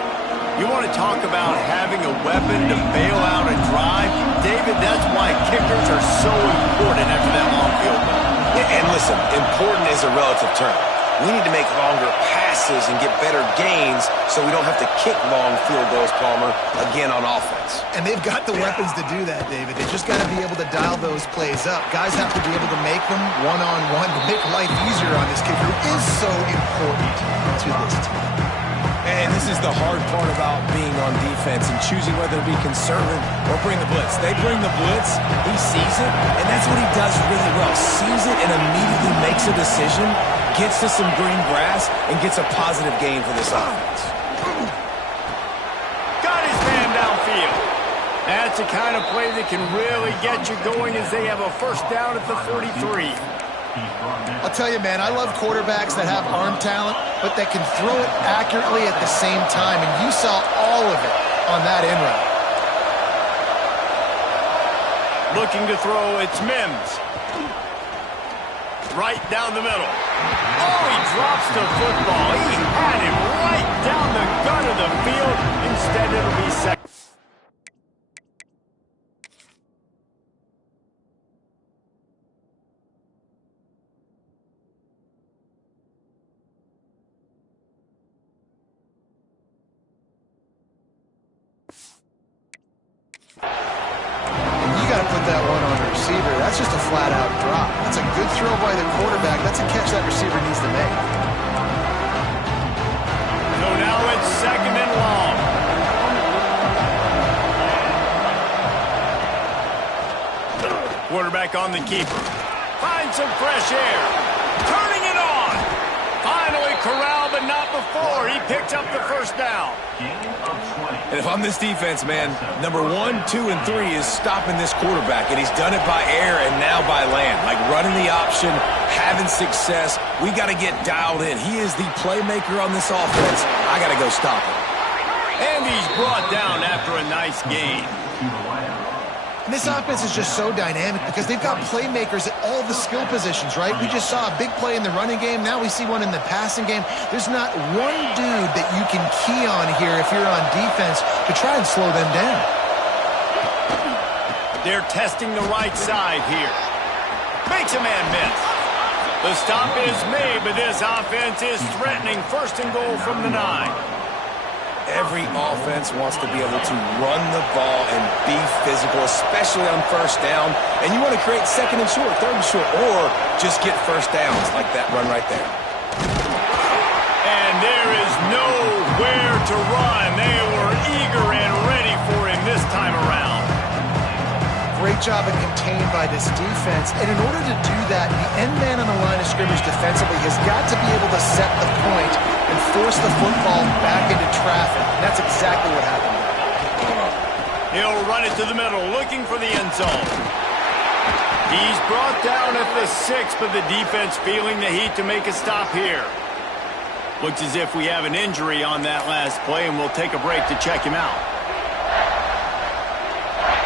You want to talk about having a weapon to bail out a drive? David, that's why kickers are so important after that long field goal. And listen, important is a relative term. We need to make longer passes and get better gains so we don't have to kick long field goals, Palmer, again on offense. And they've got the weapons to do that, David. They just got to be able to dial those plays up. Guys have to be able to make them one-on-one to make life easier on this kicker, who is so important to this team. And this is the hard part about being on defense and choosing whether to be conservative or bring the blitz. They bring the blitz, he sees it, and that's what he does really well. Sees it and immediately makes a decision, gets to some green grass, and gets a positive gain for this offense. Got his man downfield. That's the kind of play that can really get you going as they have a first down at the 43. I'll tell you, man, I love quarterbacks that have arm talent, but that can throw it accurately at the same time, and you saw all of it on that end route. Looking to throw, it's Mims. Right down the middle. Oh, he drops the football. He had him right down the gut of the field. Instead, it'll be second. You got to put that one on the receiver. That's just a flat-out drop. That's a good throw by the quarterback. That's a catch that receiver needs to make. So now it's second and long. Quarterback on the keeper. Finds some fresh air. Turning it on. Finally corralled but not before. He picked up the first down. And if I'm this defense, man, number 1, 2, and 3 is stopping this quarterback, and he's done it by air and now by land. Like running the option, having success. We got to get dialed in. He is the playmaker on this offense. I got to go stop him. And he's brought down after a nice gain. And this offense is just so dynamic because they've got playmakers at all the skill positions, right? We just saw a big play in the running game. Now we see one in the passing game. There's not one dude that you can key on here if you're on defense to try and slow them down. They're testing the right side here. Makes a man miss. The stop is made, but this offense is threatening first and goal from the 9. Every offense wants to be able to run the ball and be physical, especially on first down. And you want to create second and short, third and short, or just get first downs like that run right there. And there is nowhere to run. They were eager and ready for him this time around. Great job of contained by this defense. And in order to do that, the end man on the line of scrimmage defensively has got to be able to set the point and force the football back into traffic. And that's exactly what happened. He'll run it to the middle, looking for the end zone. He's brought down at the 6, but the defense feeling the heat to make a stop here. Looks as if we have an injury on that last play, and we'll take a break to check him out.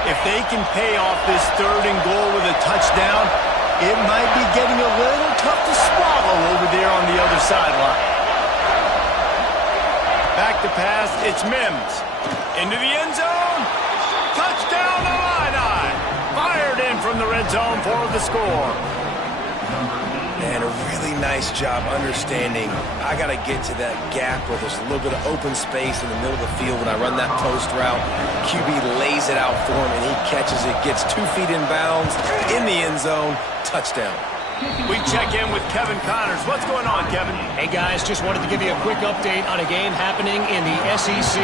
If they can pay off this 3rd and goal with a touchdown, it might be getting a little tough to swallow over there on the other sideline. Back to pass, it's Mims. Into the end zone. Touchdown, Illini. Fired in from the red zone for the score. And a really nice job understanding I got to get to that gap where there's a little bit of open space in the middle of the field when I run that post route. QB lays it out for him, and he catches it, gets 2 feet in bounds, in the end zone, touchdown. We check in with Kevin Connors. What's going on, Kevin? Hey, guys, just wanted to give you a quick update on a game happening in the SEC.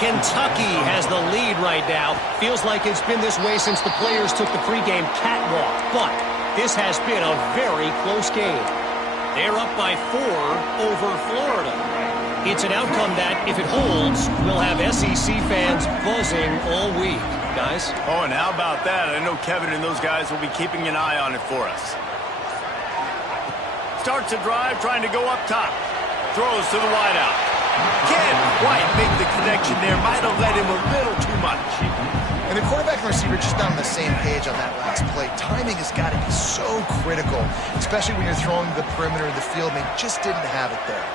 Kentucky has the lead right now. Feels like it's been this way since the players took the pregame catwalk, but this has been a very close game. They're up by 4 over Florida. It's an outcome that, if it holds, will have SEC fans buzzing all week. Guys? Oh, and how about that? I know Kevin and those guys will be keeping an eye on it for us. Starts a drive, trying to go up top. Throws to the wideout. Can't quite make the connection there. Might have let him a little too much. And the quarterback and receiver just not on the same page on that last play. Timing has got to be so critical, especially when you're throwing the perimeter of the field, and they just didn't have it there.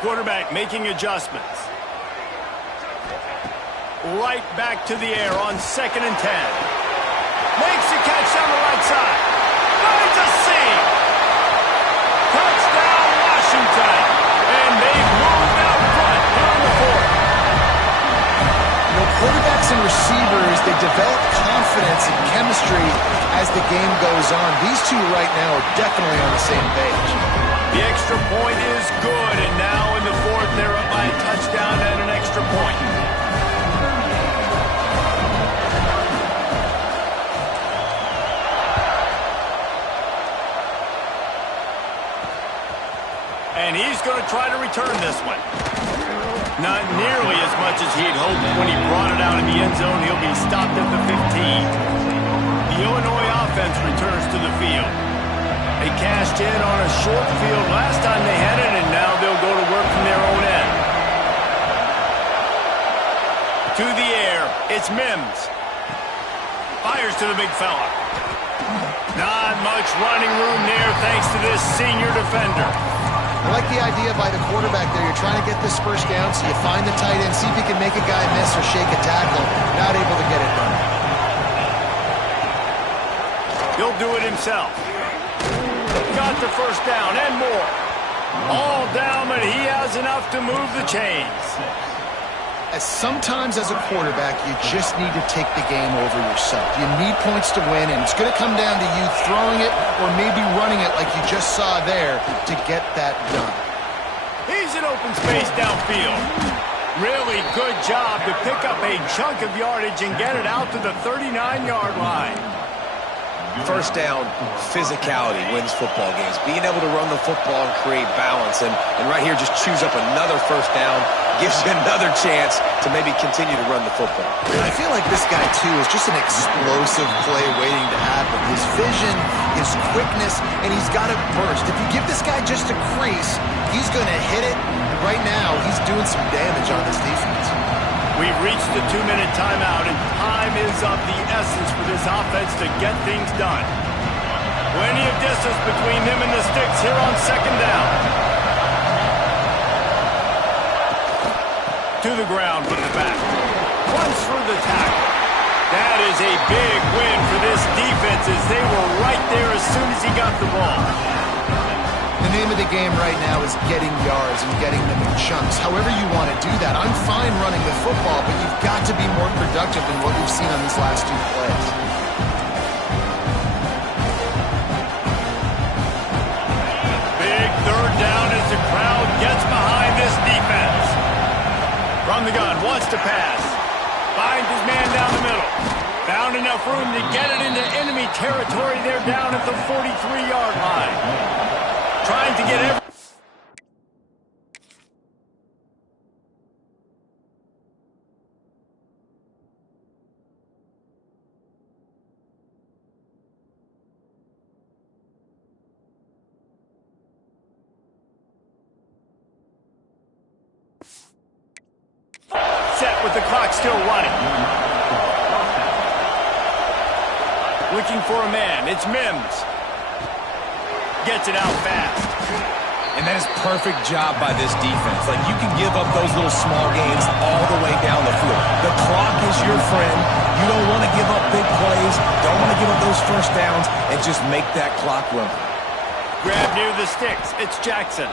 Quarterback making adjustments. Right back to the air on 2nd and 10. Makes the catch on the right side. Finds a seam. Touchdown, Washington. And they've moved out front here in the 4th. You know, quarterbacks and receivers, they develop confidence and chemistry as the game goes on. These two right now are definitely on the same page. The extra point is good, and now in the 4th, they're up by a touchdown and an extra point. And he's going to try to return this one. Not nearly as much as he'd hoped. When he brought it out in the end zone, he'll be stopped at the 15. The Illinois offense returns to the field. They cashed in on a short field last time they had it, and now they'll go to work from their own end. To the air, it's Mims. Fires to the big fella. Not much running room there thanks to this senior defender. I like the idea by the quarterback there. You're trying to get this first down, so you find the tight end, see if you can make a guy miss or shake a tackle. Not able to get it done. He'll do it himself. Got the first down and more. All down, but he has enough to move the chains. Sometimes as a quarterback, you just need to take the game over yourself. You need points to win, and it's going to come down to you throwing it or maybe running it like you just saw there to get that done. He's in open space downfield. Really good job to pick up a chunk of yardage and get it out to the 39-yard line. first down physicality wins football games. Being able to run the football and create balance. And right here, just choose up another first down, gives you another chance to maybe continue to run the football. I feel like this guy, too, is just an explosive play waiting to happen. His vision, his quickness, and he's got a burst. If you give this guy just a crease, he's going to hit it. Right now, he's doing some damage on this defense. We've reached the 2-minute timeout, and time is of the essence for this offense to get things done. Plenty of distance between him and the sticks here on second down. To the ground from the back. Runs through the tackle. That is a big win for this defense as they were right there as soon as he got the ball. The name of the game right now is getting yards and getting them in chunks. However you want to do that. I'm fine running the football, but you've got to be more productive than what we've seen on these last two plays. Big third down as the crowd gets behind this defense. From the gun, wants to pass. Finds his man down the middle. Found enough room to get it into enemy territory. They're down at the 43-yard line. Trying to get every... Set with the clock still running. Looking for a man. It's Mims. Gets it out fast. And that is perfect job by this defense. Like, you can give up those little small gains all the way down the field. The clock is your friend. You don't want to give up big plays. Don't want to give up those first downs and just make that clock run. Grab near the sticks. It's Jackson.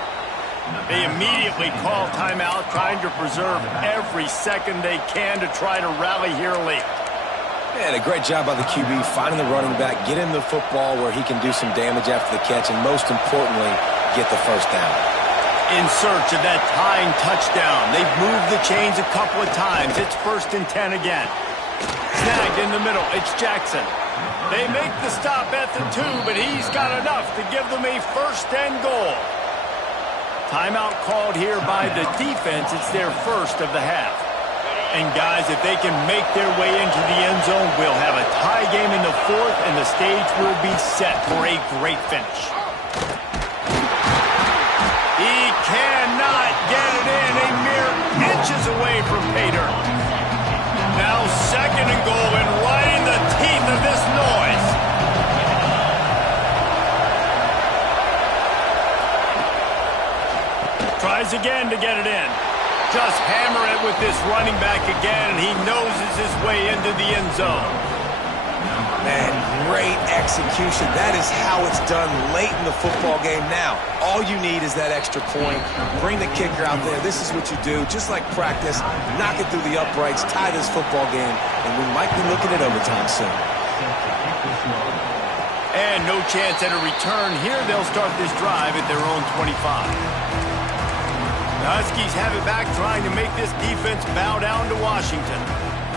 They immediately call timeout, trying to preserve every second they can to try to rally here late. And a great job by the QB, finding the running back, get him the football where he can do some damage after the catch, and most importantly, get the first down. In search of that tying touchdown. They've moved the chains a couple of times. It's 1st and 10 again. Snagged in the middle. It's Jackson. They make the stop at the 2, but he's got enough to give them a 1st and goal. Timeout called here by the defense. It's their first of the half. And, guys, if they can make their way into the end zone, we'll have a tie game in the 4th, and the stage will be set for a great finish. He cannot get it in. A mere inches away from pay dirt. Now 2nd and goal, and right in the teeth of this noise. Tries again to get it in. Just hammer it with this running back again, and he noses his way into the end zone. Man, great execution. That is how it's done late in the football game. Now, all you need is that extra point. Bring the kicker out there. This is what you do. Just like practice, knock it through the uprights, tie this football game, and we might be looking at overtime soon. And no chance at a return here. They'll start this drive at their own 25. The Huskies have it back, trying to make this defense bow down to Washington.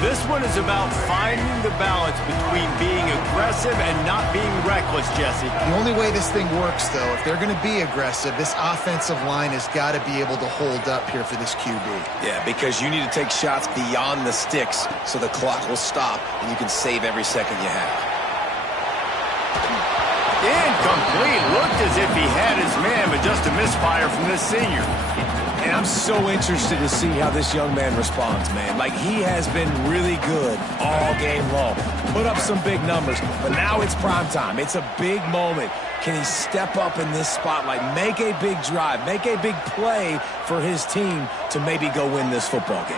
This one is about finding the balance between being aggressive and not being reckless, Jesse. The only way this thing works, though, if they're going to be aggressive, this offensive line has got to be able to hold up here for this QB. Yeah, because you need to take shots beyond the sticks so the clock will stop and you can save every second you have. Incomplete. Looked as if he had his man, but just a misfire from this senior. And I'm so interested to see how this young man responds, man. Like, he has been really good all game long. Put up some big numbers, but now it's prime time. It's a big moment. Can he step up in this spotlight, make a big drive, make a big play for his team to maybe go win this football game?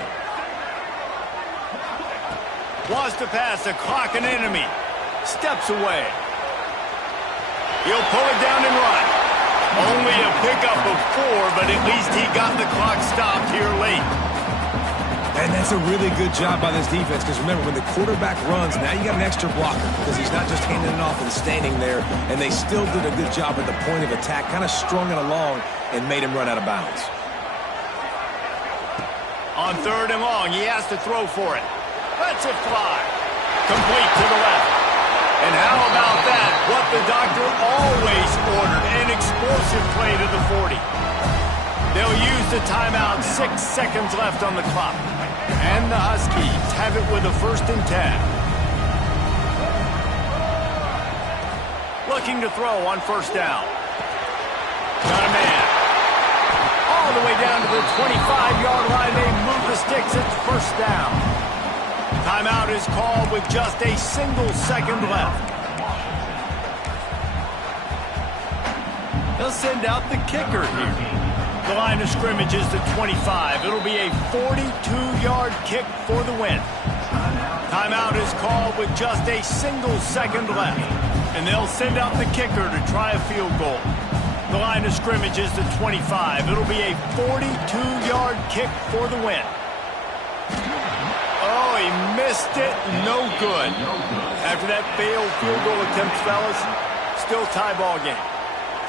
Wants to pass, the clock an enemy. Steps away. He'll pull it down and run. Only a pickup of 4, but at least he got the clock stopped here late. And that's a really good job by this defense, because remember, when the quarterback runs, now you got an extra blocker, because he's not just handing it off and standing there, and they still did a good job at the point of attack, kind of strung it along and made him run out of bounds. On 3rd and long, he has to throw for it. Lets it fly. Complete to the left. And how about that? What the doctor always ordered, an explosive play to the 40. They'll use the timeout, 6 seconds left on the clock. And the Huskies have it with a 1st and 10. Looking to throw on 1st down. Got a man. All the way down to the 25-yard line. They move the sticks. It's 1st down. Timeout is called with just a single second left. They'll send out the kicker here. The line of scrimmage is the 25. It'll be a 42-yard kick for the win. Timeout is called with just a single second left. And they'll send out the kicker to try a field goal. The line of scrimmage is the 25. It'll be a 42-yard kick for the win. Oh, he missed it. No good. After that failed field goal attempt, fellas, still tie ball game.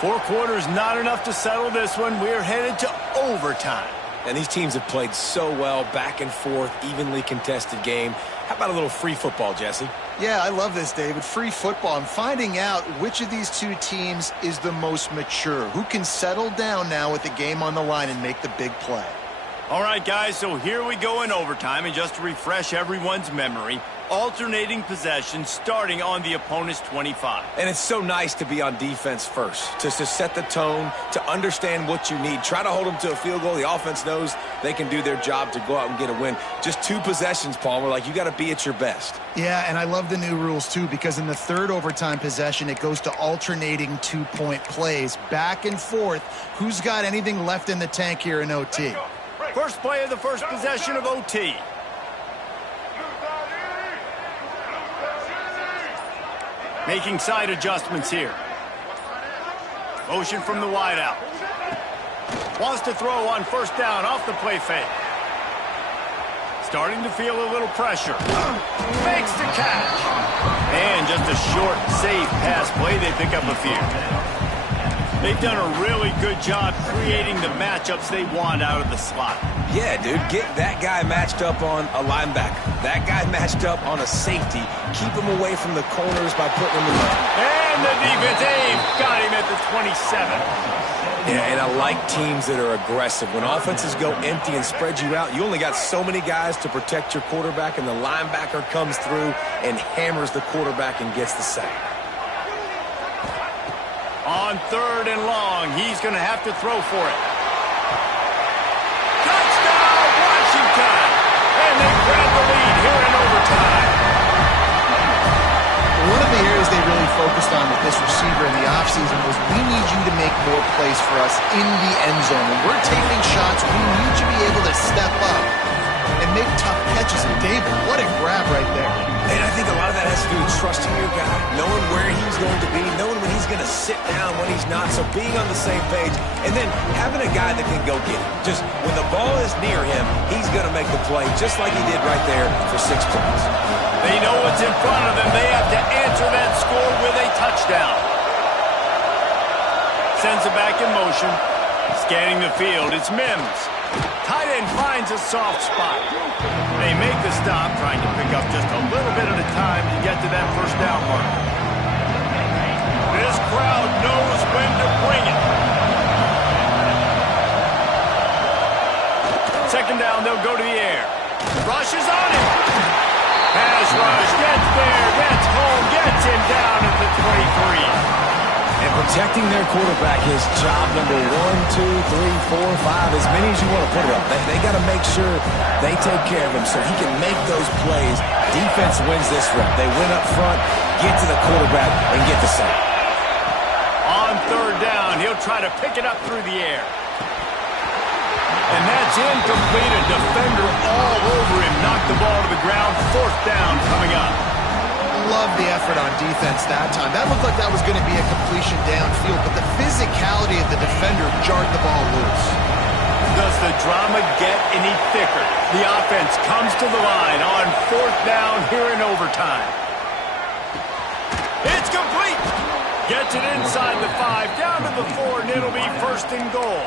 4 quarters, not enough to settle this one. We're headed to overtime. And these teams have played so well, back and forth, evenly contested game. How about a little free football, Jesse? Yeah, I love this, David. Free football. I'm finding out which of these two teams is the most mature, who can settle down now with the game on the line and make the big play. All right, guys, so here we go in overtime. And just to refresh everyone's memory, alternating possession starting on the opponent's 25. And it's so nice to be on defense first, just to set the tone, to understand what you need. Try to hold them to a field goal. The offense knows they can do their job to go out and get a win. Just 2 possessions, Palmer. Like, you got to be at your best. Yeah, and I love the new rules, too, because in the 3rd overtime possession, it goes to alternating 2-point plays, back and forth. Who's got anything left in the tank here in OT? First play of the first possession of OT. Making side adjustments here. Motion from the wideout. Wants to throw on 1st down off the play fake. Starting to feel a little pressure. Makes the catch. And just a short, safe pass play. They pick up a few. They've done a really good job creating the matchups they want out of the slot. Yeah, dude, get that guy matched up on a linebacker. That guy matched up on a safety. Keep him away from the corners by putting him in the... And the defense, got him at the 27. Yeah, and I like teams that are aggressive. When offenses go empty and spread you out, you only got so many guys to protect your quarterback, and the linebacker comes through and hammers the quarterback and gets the sack. On 3rd and long, he's going to have to throw for it. Touchdown, Washington! And they grab the lead here in overtime. One of the areas they really focused on with this receiver in the offseason was, we need you to make more plays for us in the end zone. When we're taking shots, we need you to be able to step up and make tough catches. And David, what a grab right there. And I think a lot of that has to do with trusting your guy, knowing where he's going to be, knowing when he's going to sit down, when he's not, so being on the same page, and then having a guy that can go get it. Just when the ball is near him, he's going to make the play, just like he did right there for 6 points. They know what's in front of them. They have to answer that score with a touchdown. Sends it back in motion. Scanning the field, it's Mims. Tight end finds a soft spot. They make the stop, trying to pick up just a little bit at a time to get to that 1st down mark. This crowd knows when to bring it. 2nd down, they'll go to the air. Rush is on it. Pass rush, gets there, gets home, gets him down at the 23. And protecting their quarterback is job number 1, 2, 3, 4, 5, as many as you want to put it up. They got to make sure they take care of him so he can make those plays. Defense wins this rep. They win up front, get to the quarterback, and get the sack. On 3rd down, he'll try to pick it up through the air. And that's incomplete. A defender all over him. Knocked the ball to the ground. 4th down coming up. Love the effort on defense that time. That looked like that was going to be a completion downfield, but the physicality of the defender jarred the ball loose. Does the drama get any thicker? The offense comes to the line on 4th down here in overtime. It's complete. Gets it inside the 5, down to the 4, and it'll be 1st and goal.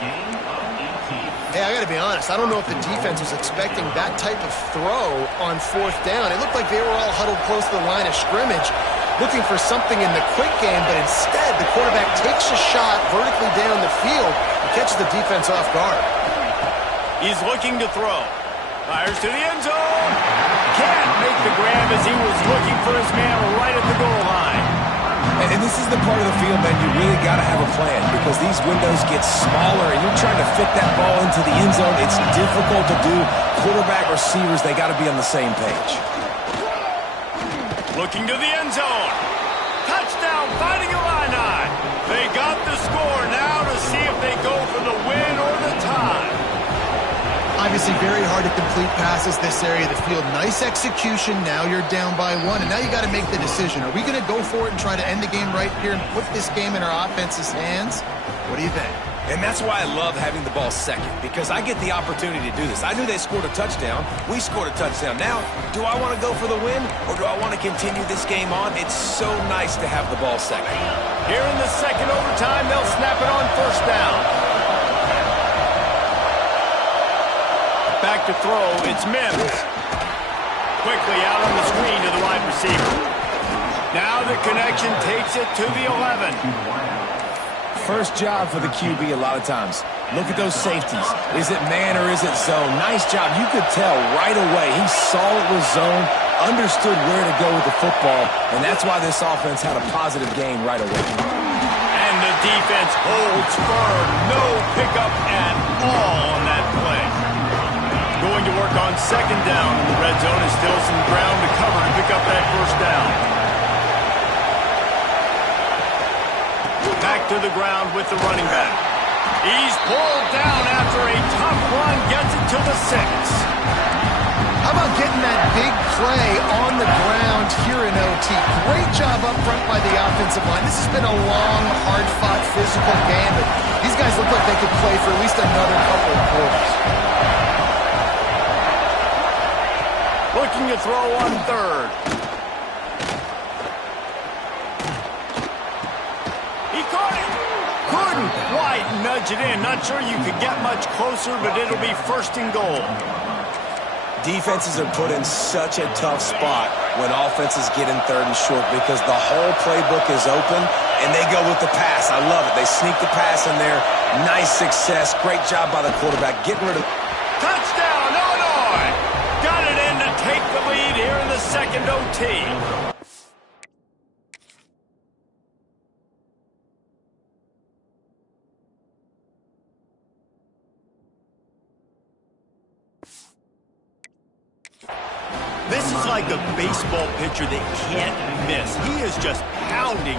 Hey, I got to be honest. I don't know if the defense was expecting that type of throw on 4th down. It looked like they were all huddled close to the line of scrimmage. looking for something in the quick game, but instead the quarterback takes a shot vertically down the field and catches the defense off guard. He's looking to throw. Fires to the end zone. Can't make the grab as he was looking for his man right at the goal line. And this is the part of the field, man, you really got to have a plan because these windows get smaller and you're trying to fit that ball into the end zone. It's difficult to do. Quarterback, receivers, they got to be on the same page. Looking to the end zone. Touchdown, Fighting Illini. They got the score now to see if they go for the win or the tie. Obviously very hard to complete passes this area of the field. Nice execution. Now you're down by 1, and now you got to make the decision. Are we going to go for it and try to end the game right here and put this game in our offense's hands? What do you think? And that's why I love having the ball second, because I get the opportunity to do this. I knew they scored a touchdown. We scored a touchdown. Now, do I want to go for the win, or do I want to continue this game on? It's so nice to have the ball second. Here in the second overtime, they'll snap it on first down. Back to throw, it's Mims. Quickly out on the screen to the wide receiver. Now the connection takes it to the 11. First job for the QB a lot of times. Look at those safeties. Is it man or is it zone? Nice job. You could tell right away. He saw it was zone, understood where to go with the football, and that's why this offense had a positive game right away. And the defense holds firm. No pickup at all on that play. Going to work on second down in the red zone. Is still some ground to cover to pick up that first down. Back to the ground with the running back. He's pulled down after a tough run, gets it to the 6. How about getting that big play on the ground here in OT? Great job up front by the offensive line. This has been a long, hard-fought, physical game, but these guys look like they could play for at least another couple of quarters. Looking to throw on third. He caught it. Couldn't quite nudge it in. Not sure you could get much closer, but it'll be first and goal. Defenses are put in such a tough spot when offenses get in third and short because the whole playbook is open and they go with the pass. I love it. They sneak the pass in there. Nice success. Great job by the quarterback getting rid of. Touchdown, Illinois! Got it in to take the lead here in the second OT. This is like a baseball pitcher that can't miss. He is just pounding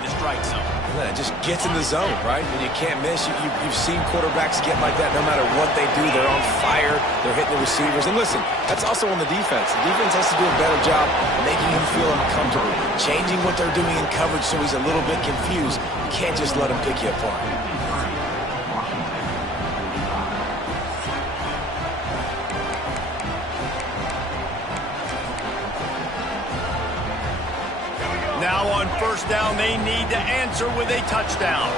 the strike zone. Yeah, it just gets in the zone, right? When you can't miss, you've seen quarterbacks get like that no matter what they do. They're on fire. They're hitting the receivers. And listen, that's also on the defense. The defense has to do a better job making him feel uncomfortable, changing what they're doing in coverage so he's a little bit confused. You can't just let him pick you apart. Now on first down, they need to answer with a touchdown.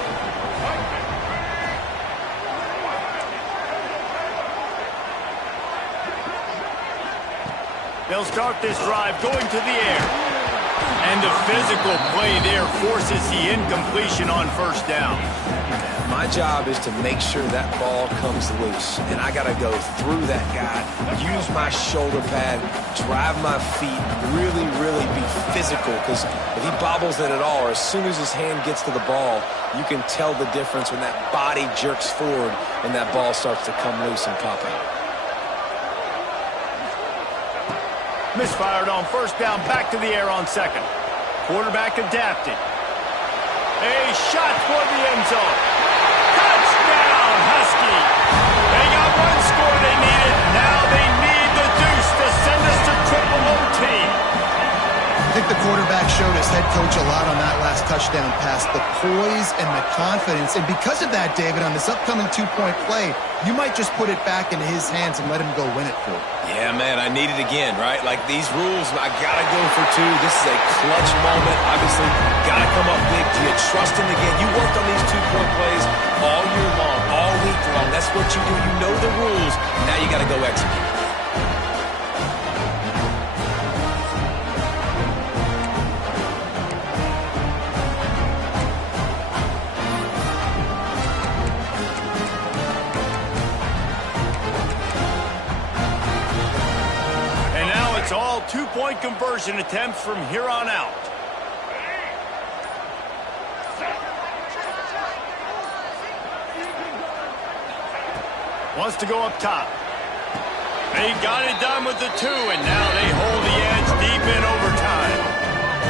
They'll start this drive going to the air. And the physical play there forces the incompletion on first down. My job is to make sure that ball comes loose. And I got to go through that guy, use my shoulder pad, drive my feet, really be physical. Because if he bobbles it at all, or as soon as his hand gets to the ball, you can tell the difference when that body jerks forward and that ball starts to come loose and pop out. Misfired on first down, back to the air on second. Quarterback adapted. A shot for the end zone. Touchdown, Husky. They got one score they needed. Now they need the deuce to send us to triple OT. I think the quarterback showed his head coach a lot on that last touchdown pass, the poise and the confidence. And because of that, David, on this upcoming two-point play, you might just put it back into his hands and let him go win it for you. Yeah, man, I need it again, right? Like these rules, I got to go for two. This is a clutch moment. Obviously, got to come up big. Do you trust him again? You worked on these two-point plays all year long, all week long. That's what you do. You know the rules. Now you got to go execute. two-point conversion attempts from here on out. Wants to go up top. They got it done with the two, and now they hold the edge deep in overtime.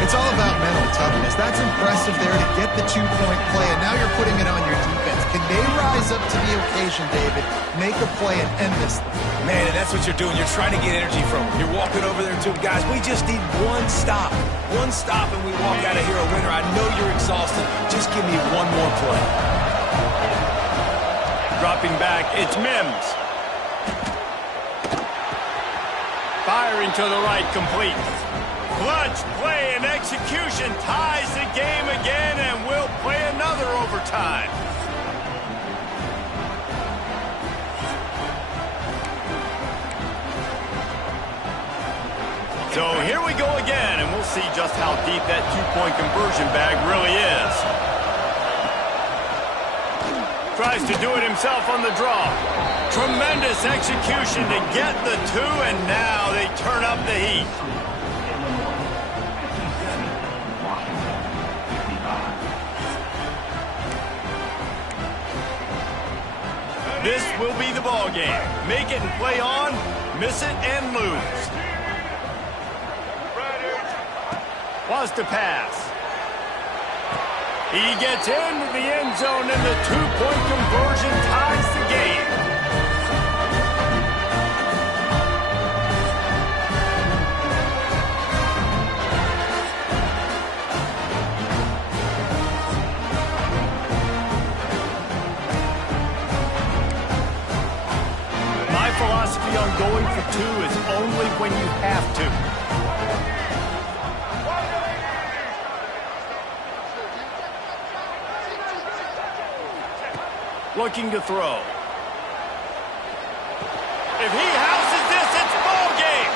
It's all about mental toughness. That's impressive there to get the two-point play, and now you're putting it on your defense. Can they rise up to the occasion, David, make a play and end this thing? Man, and that's what you're doing. You're trying to get energy from them. You're walking over there to them. Guys, we just need one stop. One stop, and we walk out of here a winner. I know you're exhausted. Just give me one more play. Dropping back, it's Mims. Firing to the right, complete. Clutch play and execution ties the game again, and we'll play another overtime. So here we go again, and we'll see just how deep that two-point conversion bag really is. Tries to do it himself on the draw. Tremendous execution to get the two, and now they turn up the heat. This will be the ball game. Make it and play on, miss it and lose. Wants to pass. He gets into the end zone, and the two-point conversion ties the game. My philosophy on going for two is only when you have to. Looking to throw. If he houses this, it's ball game.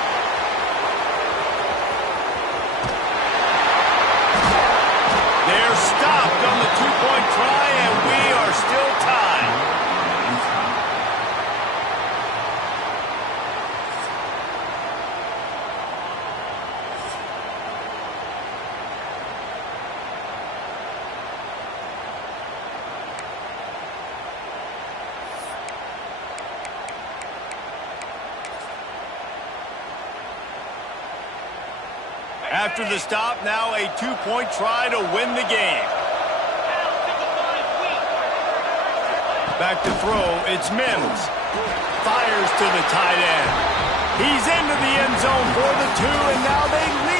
They're stopped on the two-point try, and we are still tied. After the stop, now a two-point try to win the game. Back to throw, it's Mims. Fires to the tight end. He's into the end zone for the two, and now they lead.